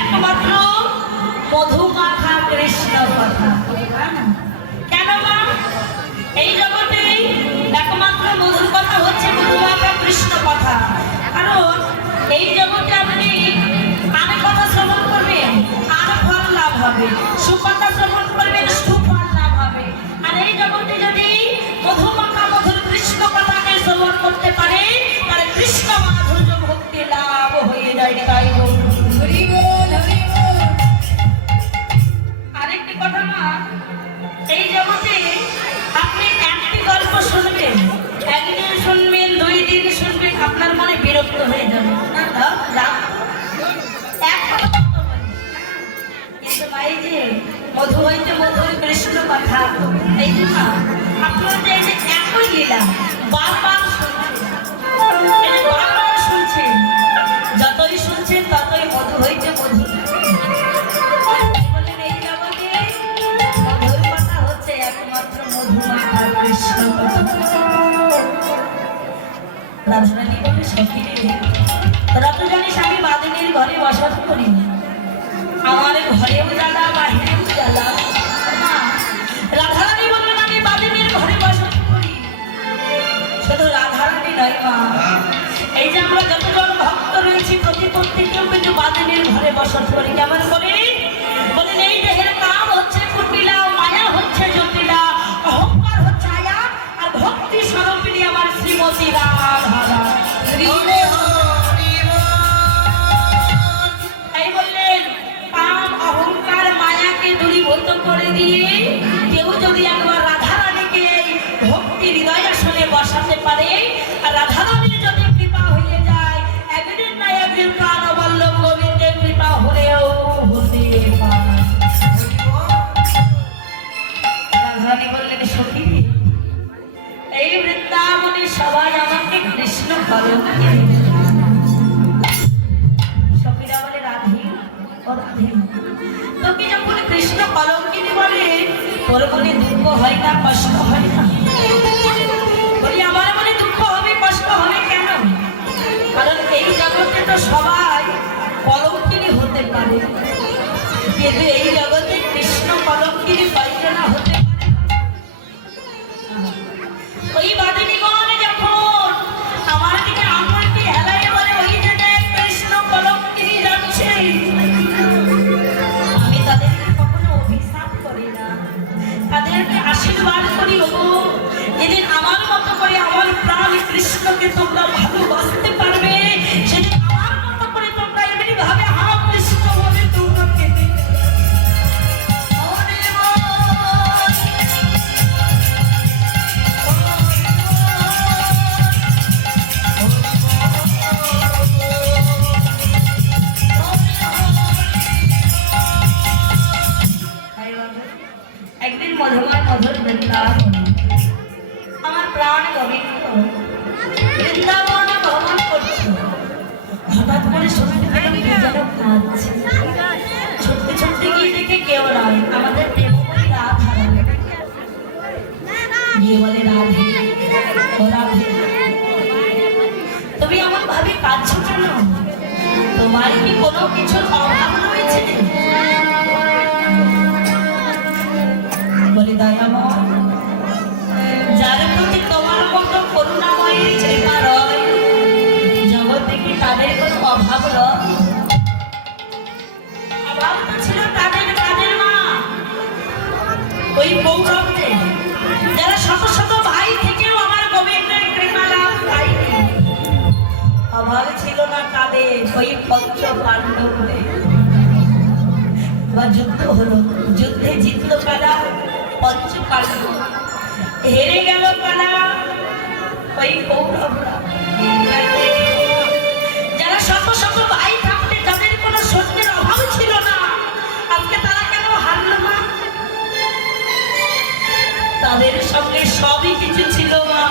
একমাত্র মধু মাখা কৃষ্ণ কথা। কেন মা? এই জগতে একমাত্র মধুর কথা হচ্ছে মধু মাখা কৃষ্ণ কথা। কারণ এই জগতে আপনি আর কথা শ্রবণ করবেন আর ফল লাভ হবে, সুকথা শ্রবণ করবেন সুফল লাভ হবে। আর এই জগতে যদি মধু মাখা মধুর কৃষ্ণ কথাকে শ্রবণ করতে পারে তাহলে কৃষ্ণ মাধুর্য ভক্তি লাভ হয়ে যায়। তাই বলুন হরি বল, হরি বল। আরেকটি কথা মা, এই জগতে আপনি একটি গল্প শুনবেন, একদিন শুনবেন, 2 দিন শুনবেন, আপনার মনে বিরক্ত হয়ে যাবে। এক কথা বলতে পারি। কিন্তু ভাই যে মধু হইতে মধুর কৃষ্ণ কথা, এই যে মা আপনার যে এই যে একই লীলা বারবার শুনছেন, এই যে বারবার শুনছেন, যতই শুনছেন ততই মধু হইতে মধু। বলেন এই জগতে মধুর কথা হচ্ছে একমাত্র মধু মাখা কৃষ্ণ কথা। রাজরানী বলে সখী রে, তোরা তো জানিস আমি বাদিনীর ঘরে বসত করি, আমার ঘরেও জ্বালা বাহিরেও জ্বালা। মা, রাধারানী বললেন আমি বাদিনীর ঘরে বসত করি। শুধু রাধারানী নয় মা, এই যে আমরা যতজন ভক্ত রয়েছি প্রত্যেকেও কিন্তু বাদিনীর ঘরে বসত করি। কেমন করে? বলেন এই দেহের কাম হচ্ছে কুটিলা, মায়া হচ্ছে জটিলা, অহংকার হচ্ছে আয়া, আর ভক্তি স্বরূপিণী আমার শ্রীমতী রাধা। এই বললেন কাম অহংকার মায়াকে দূরীভূত করে দিয়ে কেউ যদি একবার রাধারানীকে ভক্তি হৃদয় আসনে বসাতে পারে, আর রাধারানীর যদি কৃপা হয়ে যায়, একদিন না একদিন প্রাণবল্লভ গোবিন্দের কৃপা হলেও হতে পারে। রাধারানী বললেন সখী এই বৃন্দাবনে সবাই আমাকে কৃষ্ণ কলঙ্ক। সখীরা বলে রাধে ও রাধে, তোকে যখন কৃষ্ণ কলঙ্কিনী বলে তোর মনে দুঃখ হয় না, কষ্ট হয় না? বলি আমার মনে দুঃখ হবে, কষ্ট হবে কেন? কারণ এই জগতে তো সবাই কলঙ্কিনী হতে পারে, কিন্তু এই জগতে কৃষ্ণ কলঙ্কিনী পাইতে না হতে পারে। ওই বাদিনীগণ যখন আমার দিকে আঙুলটি হেলাই বলে ওই যে দেখ কৃষ্ণ কলঙ্কিনী যাচ্ছে, আমি তাদেরকে কখনো অভিশাপ করি না, তাদেরকে আশীর্বাদ করি। ওগো, যেদিন আমার মতো করে আমার প্রাণ কৃষ্ণকে তোমরা ভালোবাসতে পারবে, সেদিন আমার মতো করে তোমরা এমনি ভাবে হা কৃষ্ণ বলে তোমরা কেঁদে একদিন মধুময় মধুর বৃন্দাবন, আমার প্রাণ গোবিন্দ বৃন্দাবনে ভ্রমণ করছে। হঠাৎ করে শুনতে পেলাম কে যেন কাঁদছে। ছুটতে ছুটতে গিয়ে দেখে কেউ নয়, আমাদের দেবময়ী রাধা। গিয়ে বলে রাধে ও রাধে, তুমি এমন ভাবে কাঁদছো কেন? তোমার কি কোনো কিছুর অভাব রয়েছে? বলে দয়াময়, যার প্রতি তোমার মতো করুণাময় কৃপা রয়, জগতে কি তাদের কোনো অভাব রয়? অভাব তো ছিল তাদের কাদের মা, ওই পৌরবদের, যারা শত শত ভাই থেকেও আমার গোবিন্দের কৃপা লাভ পায়নি। অভাব ছিল না তাদের ওই পঞ্চ পাণ্ডবদের। এবার যুদ্ধ হলো, যুদ্ধে জিতলো কারা? পঞ্চ পাণ্ডব। হেরে গেল কারা? ওই কৌরবরা। যারা শত শত ভাই থাকতে যাদের কোনো সত্যের অভাব ছিল না, আজকে তারা কেন হারলো না? তাদের সঙ্গে সবই কিছু ছিল না,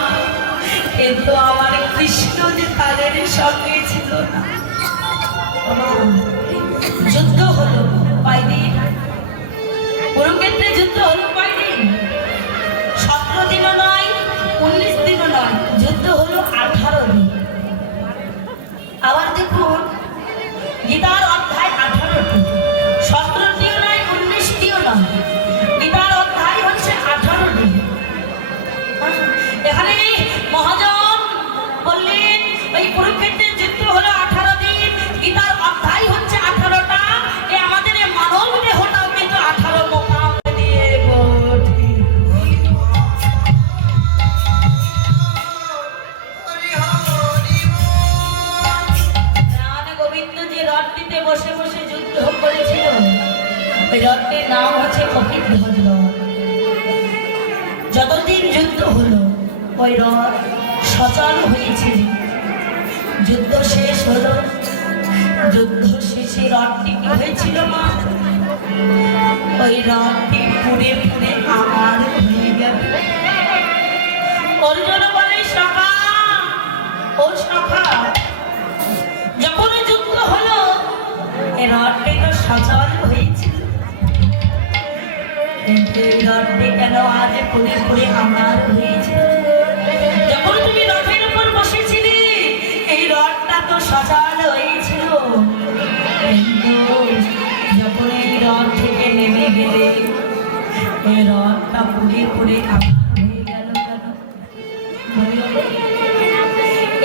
কিন্তু আমার কৃষ্ণ যে তাদের সঙ্গে ছিল না। যুদ্ধ হলো কয়দিন? কুরুক্ষেত্রে যুদ্ধ হলো কয়দিন? 17 দিনও নয়, 19 দিনও নয়, যুদ্ধ হলো 18 দিন। আবার গীতার অধ্যায় 18টি, 17টিও নয়, 19টিও নয়, গীতার অধ্যায় হচ্ছে 18টি। এখানে মহাজন বললেন ওই কুরুক্ষেত্রের যুদ্ধ হলো 18 দিন, গীতার অধ্যায় হচ্ছে 18টা। আমাদের মানব দেহটাও কিন্তু 18 মোকাম দিয়ে গঠিত। গোবিন্দ যে রথটিতে বসে বসে যুদ্ধ করেছিল, ওই রথটির নাম হচ্ছে কপিধ্বজ রথ। যতদিন যুদ্ধ হলো ওই রথ সচল হয়েছিল। যুদ্ধ শেষ হলো, যুদ্ধ শেষে রথটি কি হয়েছিল মা? ওই রথটি পুড়ে পুড়ে আমার হয়ে গেল। অর্জুন বলে সখা, ও সখা, যখন যুদ্ধ হলো এই রথটি তো সচল হয়েছিল, কিন্তু এই রথটি কেন আজ পুড়ে পুড়ে আমার হয়েছে? যখন তুমি রথের উপর বসেছিলে এই রথটা তো সচল হয়েছিল, কিন্তু যখন এই রথ থেকে নেমে গেলে এই রথটা পুড়ে পুড়ে আমার হয়ে গেল কেন?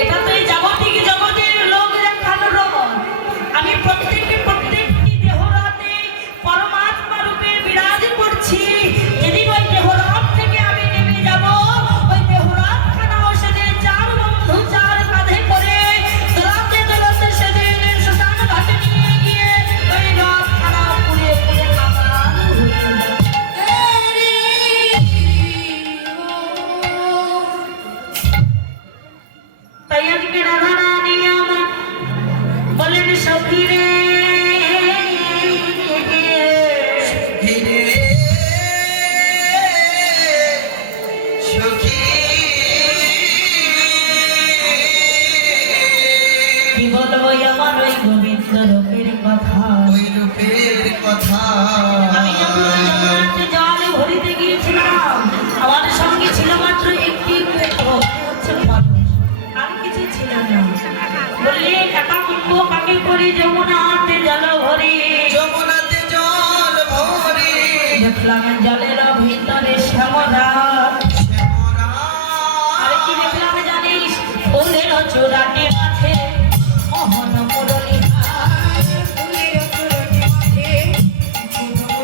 এটা তো এই জাগতিক জগতের লোক দেখানো রথ। আমি প্রত্যেকটি দেহরাতে পরমাত্মা রূপে বিরাজ করছি। যেদিন ওই দেহরাত থেকে আমি নেমে যাব, ওই দেহরাতখানাও সেদিন চার বন্ধু চার কাঁধে করে দোলাতে দোলাতে সেদিন শ্মশান ঘাটে নিয়ে গিয়ে ওই রথখানা পুড়ে পুড়ে আমার হয়ে যাবে। তাই আজকে রাধা রানী আমার বলেন সখী রে, কি বলবো আমার ওই গোবিন্দ রূপের কথা। আমি যখন জগন্নাথে জল ভরিতে গিয়েছিলাম, আমার সঙ্গে ছিল মাত্র একটি হচ্ছে মানুষ, আর কিছু ছিল না। বললে একা উঠবো কাকে করে যমুনাতে জল ভরি। দেখলাম জলের ভিতরে শ্যামরা, আর কি দেখলাম জানিস? ফুলের চূড়াটি মাঠে মোহন মুরলী, ফুলের চূড়াটি মাঠে মোহন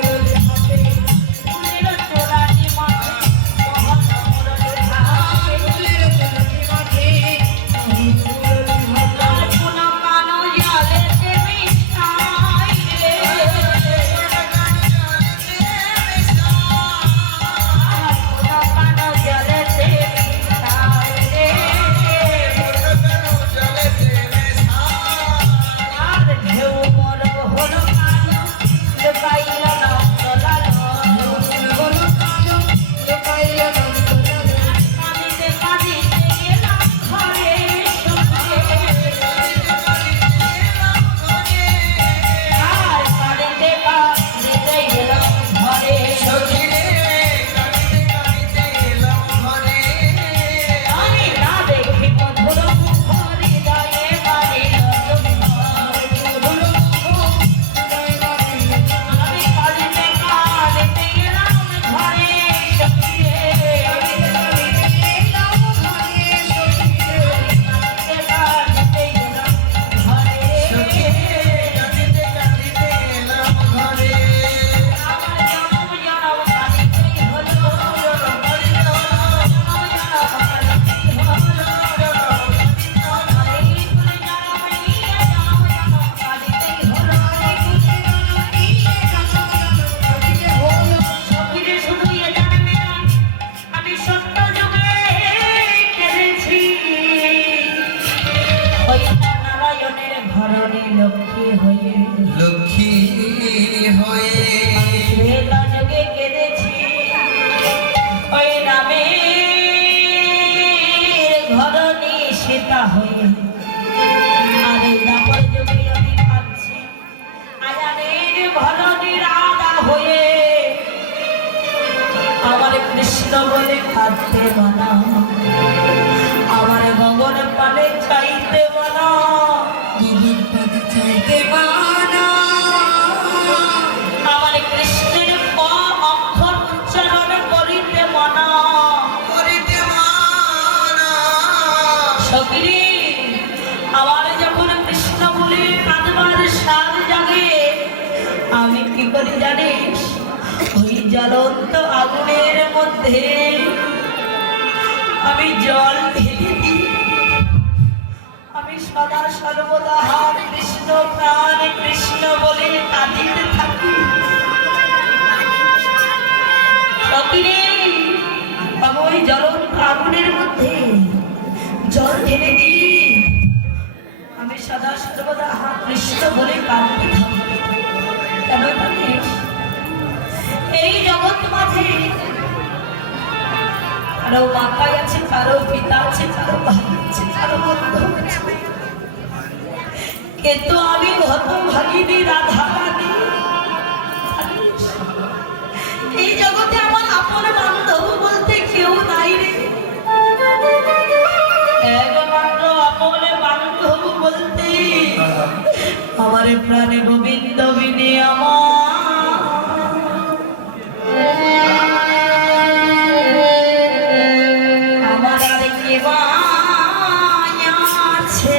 সীতা হয়ে আরে দাপর যুগে আমি পাচ্ছি আজানের ভরণী রাধা হয়ে আমার কৃষ্ণ বলে কাঁদতে মানা আমার গগন পানে চাইতে মানা গগন পানে চাইতে মানা করি জানিস? ওই জ্বলন্ত আগুনের মধ্যে আমি জল ঢেলে দিই। আমি সদা সর্বদা কৃষ্ণ প্রাণ কৃষ্ণ বলে কাঁদিতে থাকি। সকিনে আমি ওই জ্বলন্ত আগুনের মধ্যে জল ঢেলে দিই। আমি সদা সর্বদা কৃষ্ণ বলে কাঁদতে থাকি। কেন জানিস? এই জগৎ মাঝে কারো মাতা আছে, কারো পিতা আছে, কারো ভাই আছে, কারো বন্ধু আছে, কিন্তু আমি হতভাগিনী রাধা রানী। এই জগতে আমার আপন বান্ধব বলতে কেউ নাই রে। একমাত্র আপন বান্ধব বলতে আমার প্রাণে গোবিন্দ বিনে আমার আর কে আছে?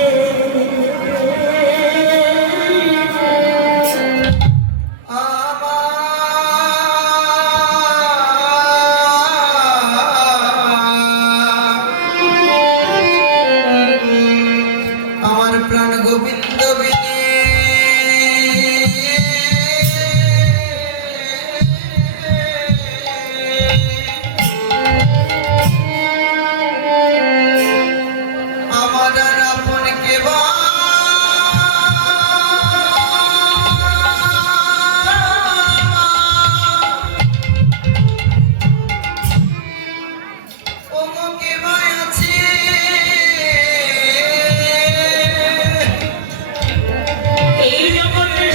আমার প্রাণ গোবিন্দ বিনে আমার আর আপন কেবা ওগো কেবা আছে? এই জগতের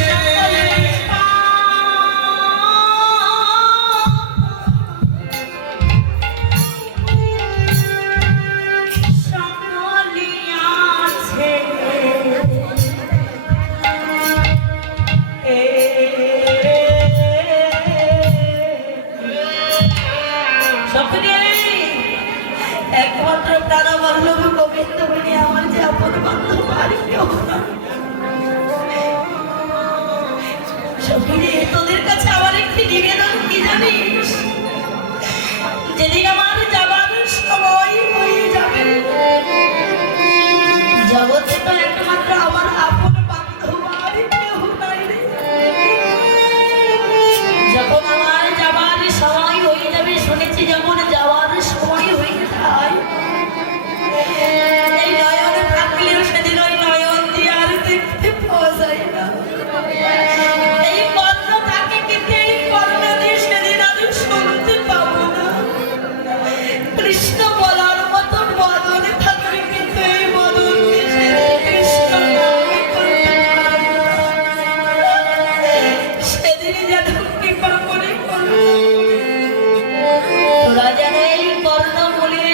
সকলে আছে। সকলে একমাত্র তারা বল্লভ গোবিন্দ বলে আমার যে আপন বান্ধব আর কেউ না। সকলে তোদের কাছে আমার একটি নিবেদন, কি জানিস? যেদিন আমার যাবার সময় হয়ে যাবে, জগতে তো একমাত্র আমার আপন বান্ধব আর কেউ নাই রে। যখন আমার যাবার সময় হয়ে যাবে, শুনেছি যখন যাওয়ার সময় হয়ে যায়, এই নয়ন থাকলেও সেদিন ওই নয়ন দিয়ে আর দেখতে পাওয়া যায় না। এই কর্ণ থাকে কিন্তু এই কর্ণ দিয়ে সেদিন আমি শুনতে পাবো না। কৃষ্ণ বলার মতো বদন থাকবে কিন্তু এই বদন দিয়ে সেদিন কৃষ্ণ নামই করতে পারবো না। সেদিন যেন কৃপা করে করো, তোরা যেন এই কর্ণ বলে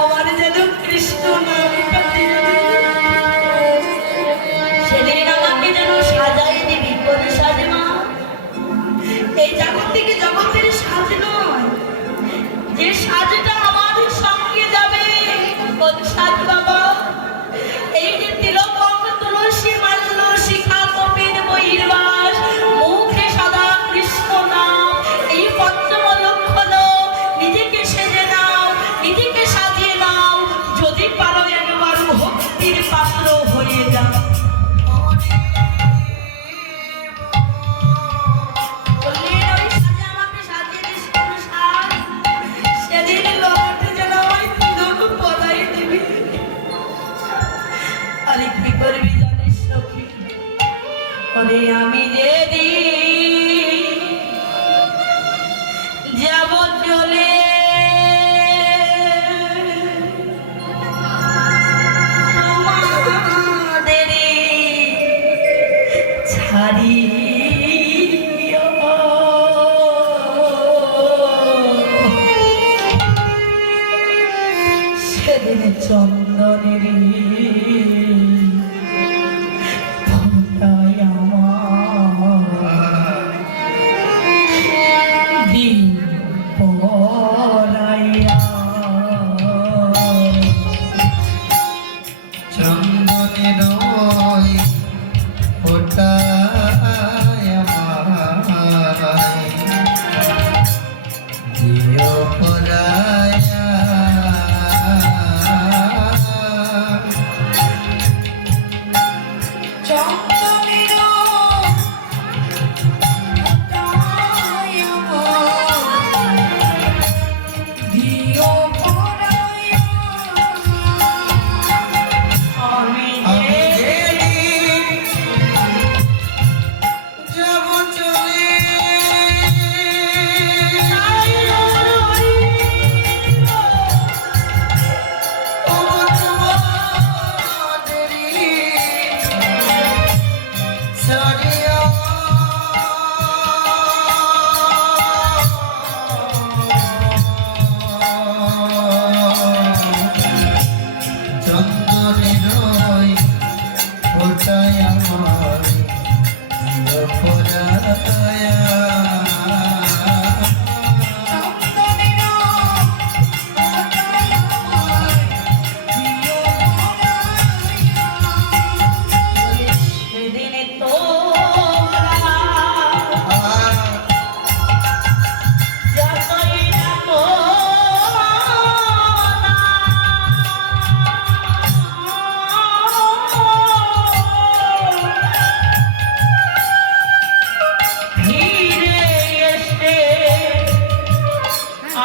আমার যেন কৃষ্ণ নামটা দিয়ে সেদিন আমাকে যেন সাজাই দিবি। কোন সাজে মা? এই জগৎ থেকে জগতের সাজ নয়, যে সাজটা আমার সঙ্গে যাবে। কোন সাজ বাবা? এই যে তিলক তুলসী মাল্য শিখা কপির বহির্বাস, মুখে সদা কৃষ্ণ নাম, এই পঞ্চম লক্ষণ নিজেকে সেজে নাও, নিজেকে সাজিয়ে নাও। যদি পারো একবার ভক্তির পাত্র হয়ে যাও। বললেন ওই সাজে আমাকে সাজিয়ে দিস, কোন সাজ? সেদিন ললাটে যেন আমায় তিলক পরাই দিবি। আরে কি করবি জানিস সখী? ওরে আমি যেদিন যাব চলে, তোমাদেরই ছাড়িয়া সেদিন চন্দনেরই ফোঁটায় আমার দিন পরাইয়া। চন্দনের ওই ফোঁটা চন্দনের ফোঁটায় আমার দিও পরায়া। আমি আমি যে যেদিন যাব চলে চন্দনের ফোঁটায় আমার দিও পরায়া। চন্দনের ফোঁটায় আমার দিও পরায়া। সেদিন তোমরা যতই ডাকো ফিরে এসে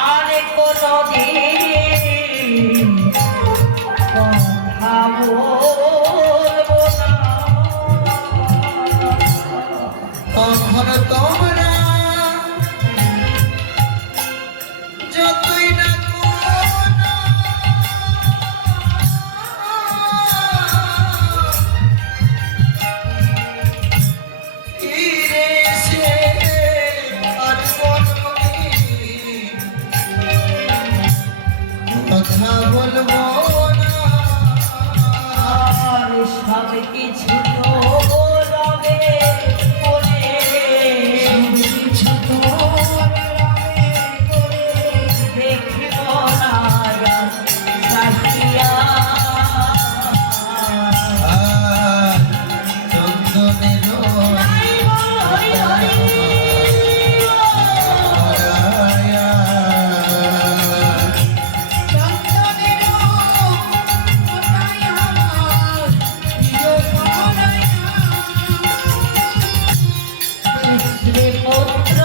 আর কোনদিন কথা বলবো না। তখন তোমরা যতই ডাকো না, ফিরে এসে আর কোনদিন কথা বলবো না। আর সব কিছু তো রবে বলে কিছু তোর রবে করে দেখিব না চাহিয়া। আর চন্দনের গাইব হরি হরি পরায়া। চন্দনের ফোঁটায় আমার দিও পরায়া। রে পুত্র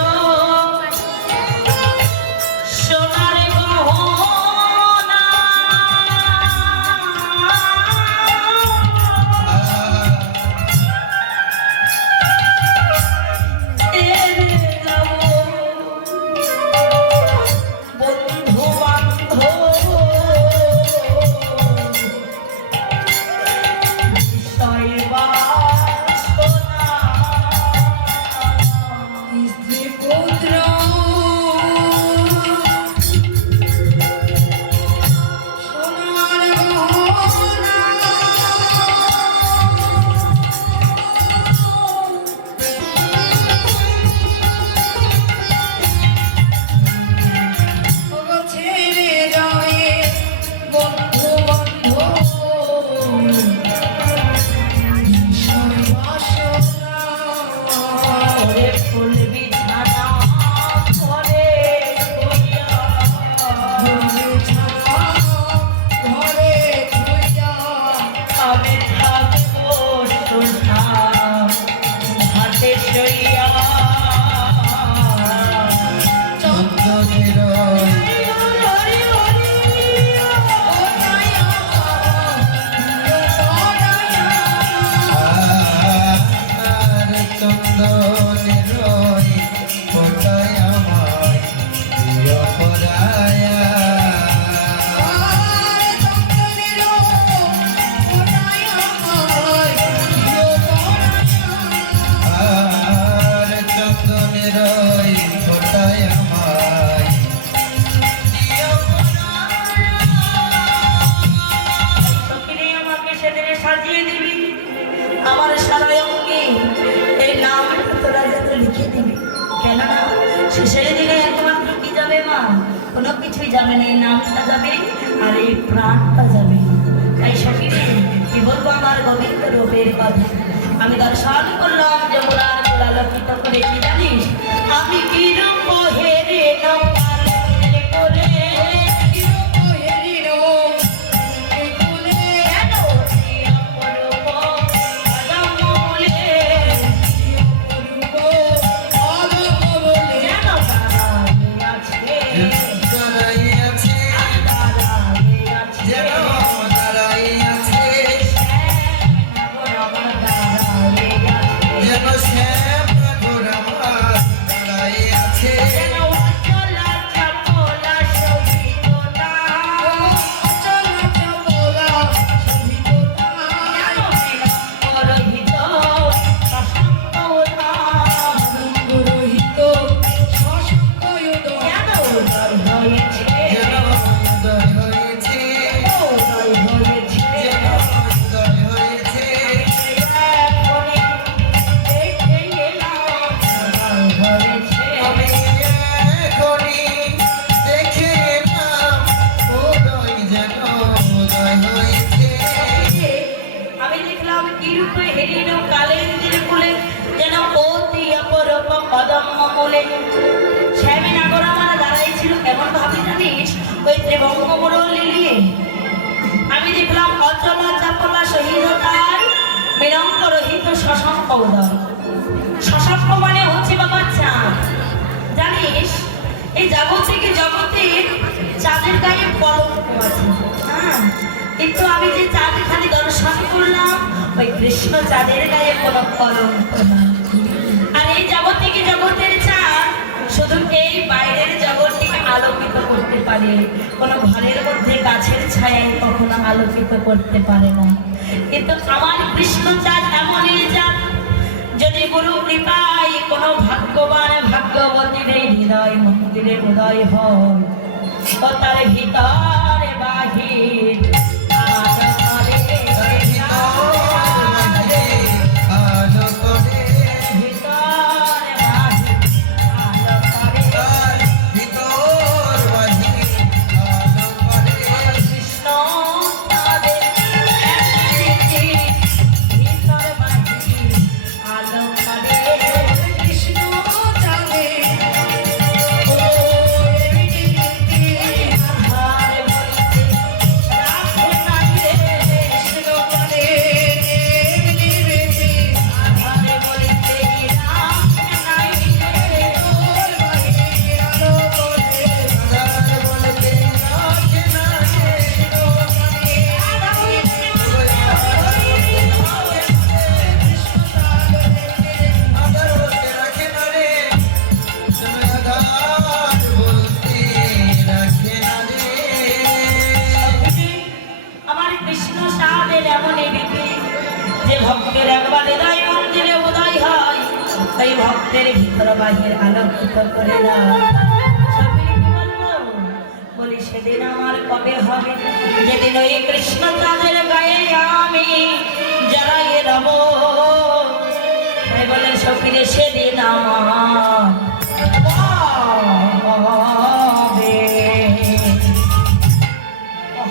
সোনার গহনা তেরে যাব বন্ধু বান্ধব বিষয় বাসনা স্ত্রী পুত্র সোনার গহনা ওগো ছেড়ে যাবে বন্ধু বান্ধব বিষয় বাসনা। ওরে ফুল বিছানা করে শুইয়া ঘরে ধুইয়া আমি থাকবো সোনা হাতে শুইয়া। চন্দনের হরি হরি পরায়া দিও পরায়া। আর চন্দনের ফোঁটায় আমায় দিও পরায়া। আর চন্দনের ফোঁটায় আমার দিও পরায়া। আর চন্দনের ফোঁটায় আমায় দিও পরায়া। সখিনী আমাকে সেদিনে সাজিয়ে দিবি, আমার সারা অঙ্গে এই নামটা তোরা যাতে লিখে দিবি। কেননা শেষের দিনে একমাত্র কি যাবে মা, কোনো কিছুই যাবে না, এই নামটা যাবে আর এই প্রাণটা যাবে। তাই সখিনী কি বলবো আমার গোবিন্দ রূপের কথা। আমি দর্শন করলাম যমুনার আলোকিত করে, কি জানিস আমি কি রূপ হেরে নৌকার করে কেন অপরূপ শ্যামলা গোরা আমার দাঁড়ায় আছে যেন অচলা চপলা সহিততা। অচল চপলা শোভিততা। রহিত সসম্পদা। রহিত সসংকয়োদয়। যেন উদয় হয়েছে, যেন উদয় হয়েছে উদয় হয়েছে। যেন উদয় হয়েছে এখনই দেখে এলাম, উদয় হয়েছে। আমি এখনই দেখে এলাম উদয় যেন উদয় হয়েছে আমি দেখলাম কি রূপে হেরিল কালেন্দ্রের কুলে, যেন অতি অপরূপ কদম্ব মূলে। শ্যামী নাগর আমার দাঁড়াইছিল এমন ভাবে জানিস, ওই ত্রিভঙ্গ মুরলী নিয়ে। আমি দেখলাম অচলা চাপলা সহিতায় বিলম্ব রহিত শশাঙ্ক উদয়। শশাঙ্ক মানে হচ্ছে বাবা চাঁদ। জানিস এই জাগতিক জগতের চাঁদের গায়ে কলঙ্ক আছে। হ্যাঁ, কিন্তু আমি যে চাঁদ খালি দর্শন করলাম, ওই কৃষ্ণ চাঁদের গায়ে কোনো কলঙ্ক না। আর এই জাগতিক জগতের চাঁদ শুধু এই বাইরের জগৎটিকে আলোকিত করতে পারে, কোনো ঘরের মধ্যে গাছের ছায়ায় কখনো আলোকিত করতে পারে না। কিন্তু আমার কৃষ্ণ চাঁদ এমনই চাঁদ, যদি গুরু কৃপায় কোনো ভাগ্যবান ভাগ্যবতীর হৃদয় মন্দিরে উদয় হয়, ও তার ভিতরে বাহির আলো করে, আলো করে ভিতরে বাহির আলো করে। তার ভিতর বাহির আলো করে কৃষ্ণ তাদের একটি ভিতর বাহির আলো করে। কৃষ্ণ চাঁদে ও এমনি আধার বলিতে রাখে নাই রে, কৃষ্ণ চাঁদে এমনি বেশি আধার বলিতে রাখে নাই রে। তোর বাহির আলো করে। তার বলতে রাখে না রে আধার বলতে রাখে না রে আধার বলতে রাখে না রে আমার কৃষ্ণ সাদের এমন রীতি, যে ভক্তের একবার হৃদয় মন্দিরে উদয় হয়, তাই ভক্তের ভিতর বাহির আলোকিত করে দেয়। সবই কি বলবো? বলি সেদিন আমার কবে হবে, যেদিন ওই কৃষ্ণ চাঁদের গায়ে আমি জড়াই রব। তাই বলে সফিরে সেদিন আমার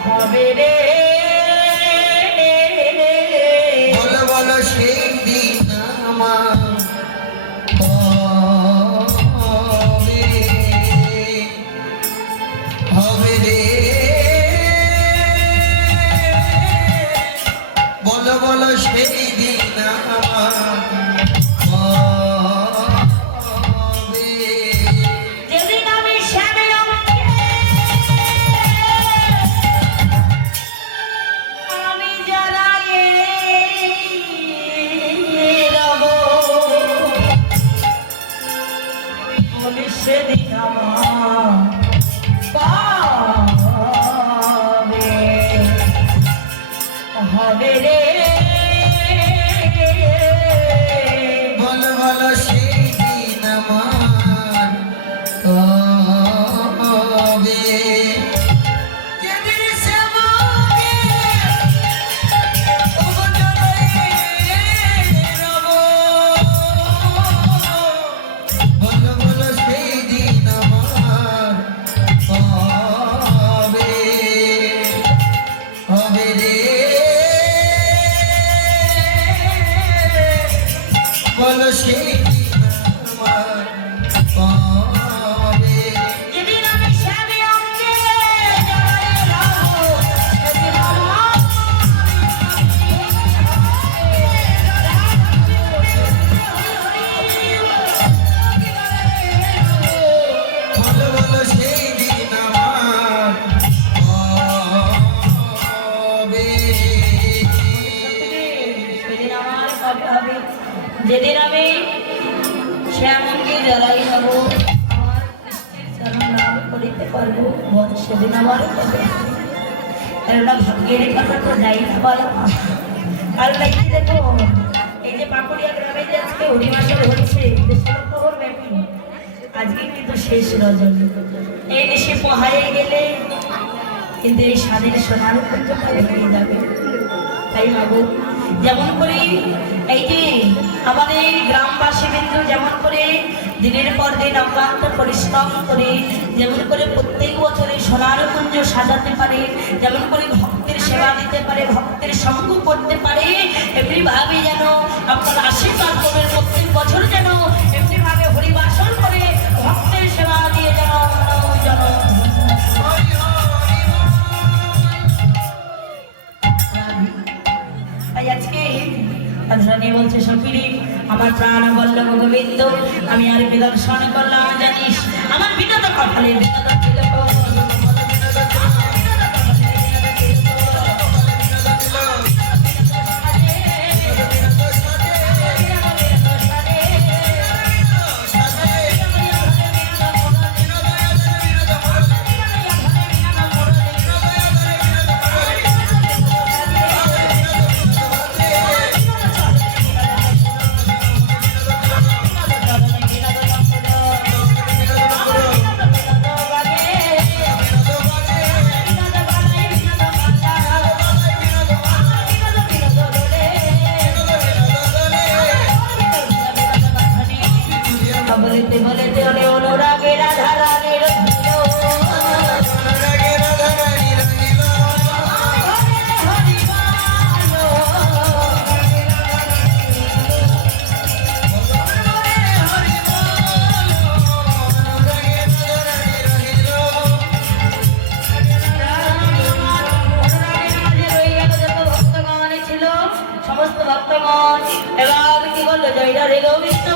হবে রে। বলো বলো সেই দিন আমার হবে হবে রে বলো বলো সেই দিন আমার হবে যেদিন আমি শ্যামের আমি জড়াই রব, বলি সেদিন আমার পাবে হবে রে। বলো বলো সেই দিন আমার হবে যেদিন শ্যামকে বলো বলো সেই দিন আমার হবে হবে রে বলো সেই দিন আমার হবে যেদিন আমি শ্যামে অঙ্গে জড়াই রব, সেদিন আমার বলো বলো সেই দিন আমার হবে সেদিন আমার কবে হবে, যেদিন আমি শ্যামঙ্গি জ্বালাই হব আমার কৃষ্ণের চরণ লাভ করিতে পারবো বল সেদিন আমার কবে কেননা ভাগ্যের কথা তো যাই না বলো আর দেখি দেখো এই যে পাকুড়িয়া গ্রামে যে আজকে হরিমাসল হচ্ছে দেশের খবর ব্যাপী আজকে কিন্তু শেষ রজনী এই দেশে পোহায়ে গেলে কিন্তু এই স্বাদের সোনার কুঞ্জটা ভেঙে যাবে তাই ভাবো যেমন করে এই যে আমাদের গ্রামবাসী বিন্দু যেমন করে দিনের পর দিন অক্লান্ত পরিশ্রম করে যেমন করে প্রত্যেক বছরে সোনার কুঞ্জ সাজাতে পারে যেমন করে ভক্তের সেবা দিতে পারে ভক্তের সঙ্গ করতে পারে এমনিভাবে যেন আপনার আশীর্বাদ করবেন প্রত্যেক বছর যেন এমনিভাবে হরিবাসন করে ভক্তের সেবা দিয়ে যেন যেন আজকে রানী বলছে সখীরে আমার প্রাণ বল্লভ গোবিন্দ আমি আর বিদর্শন করলাম জানিস আমার বিগত কপালে বিগত ছিল বলেতে বলেতে ওরে অনুরাগে রাধা রানীর ছিল সমস্ত ভক্তগণ এবার কি বললো জয়রা রে গোবিন্দ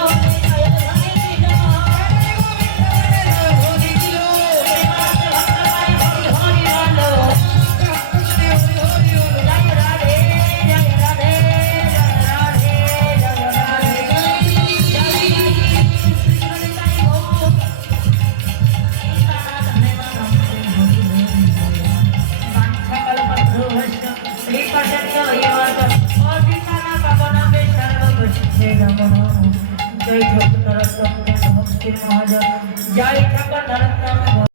জয় ঠাকুর নরোত্তম ভক্তির মহাজন জয় ঠাকুর নরোত্তম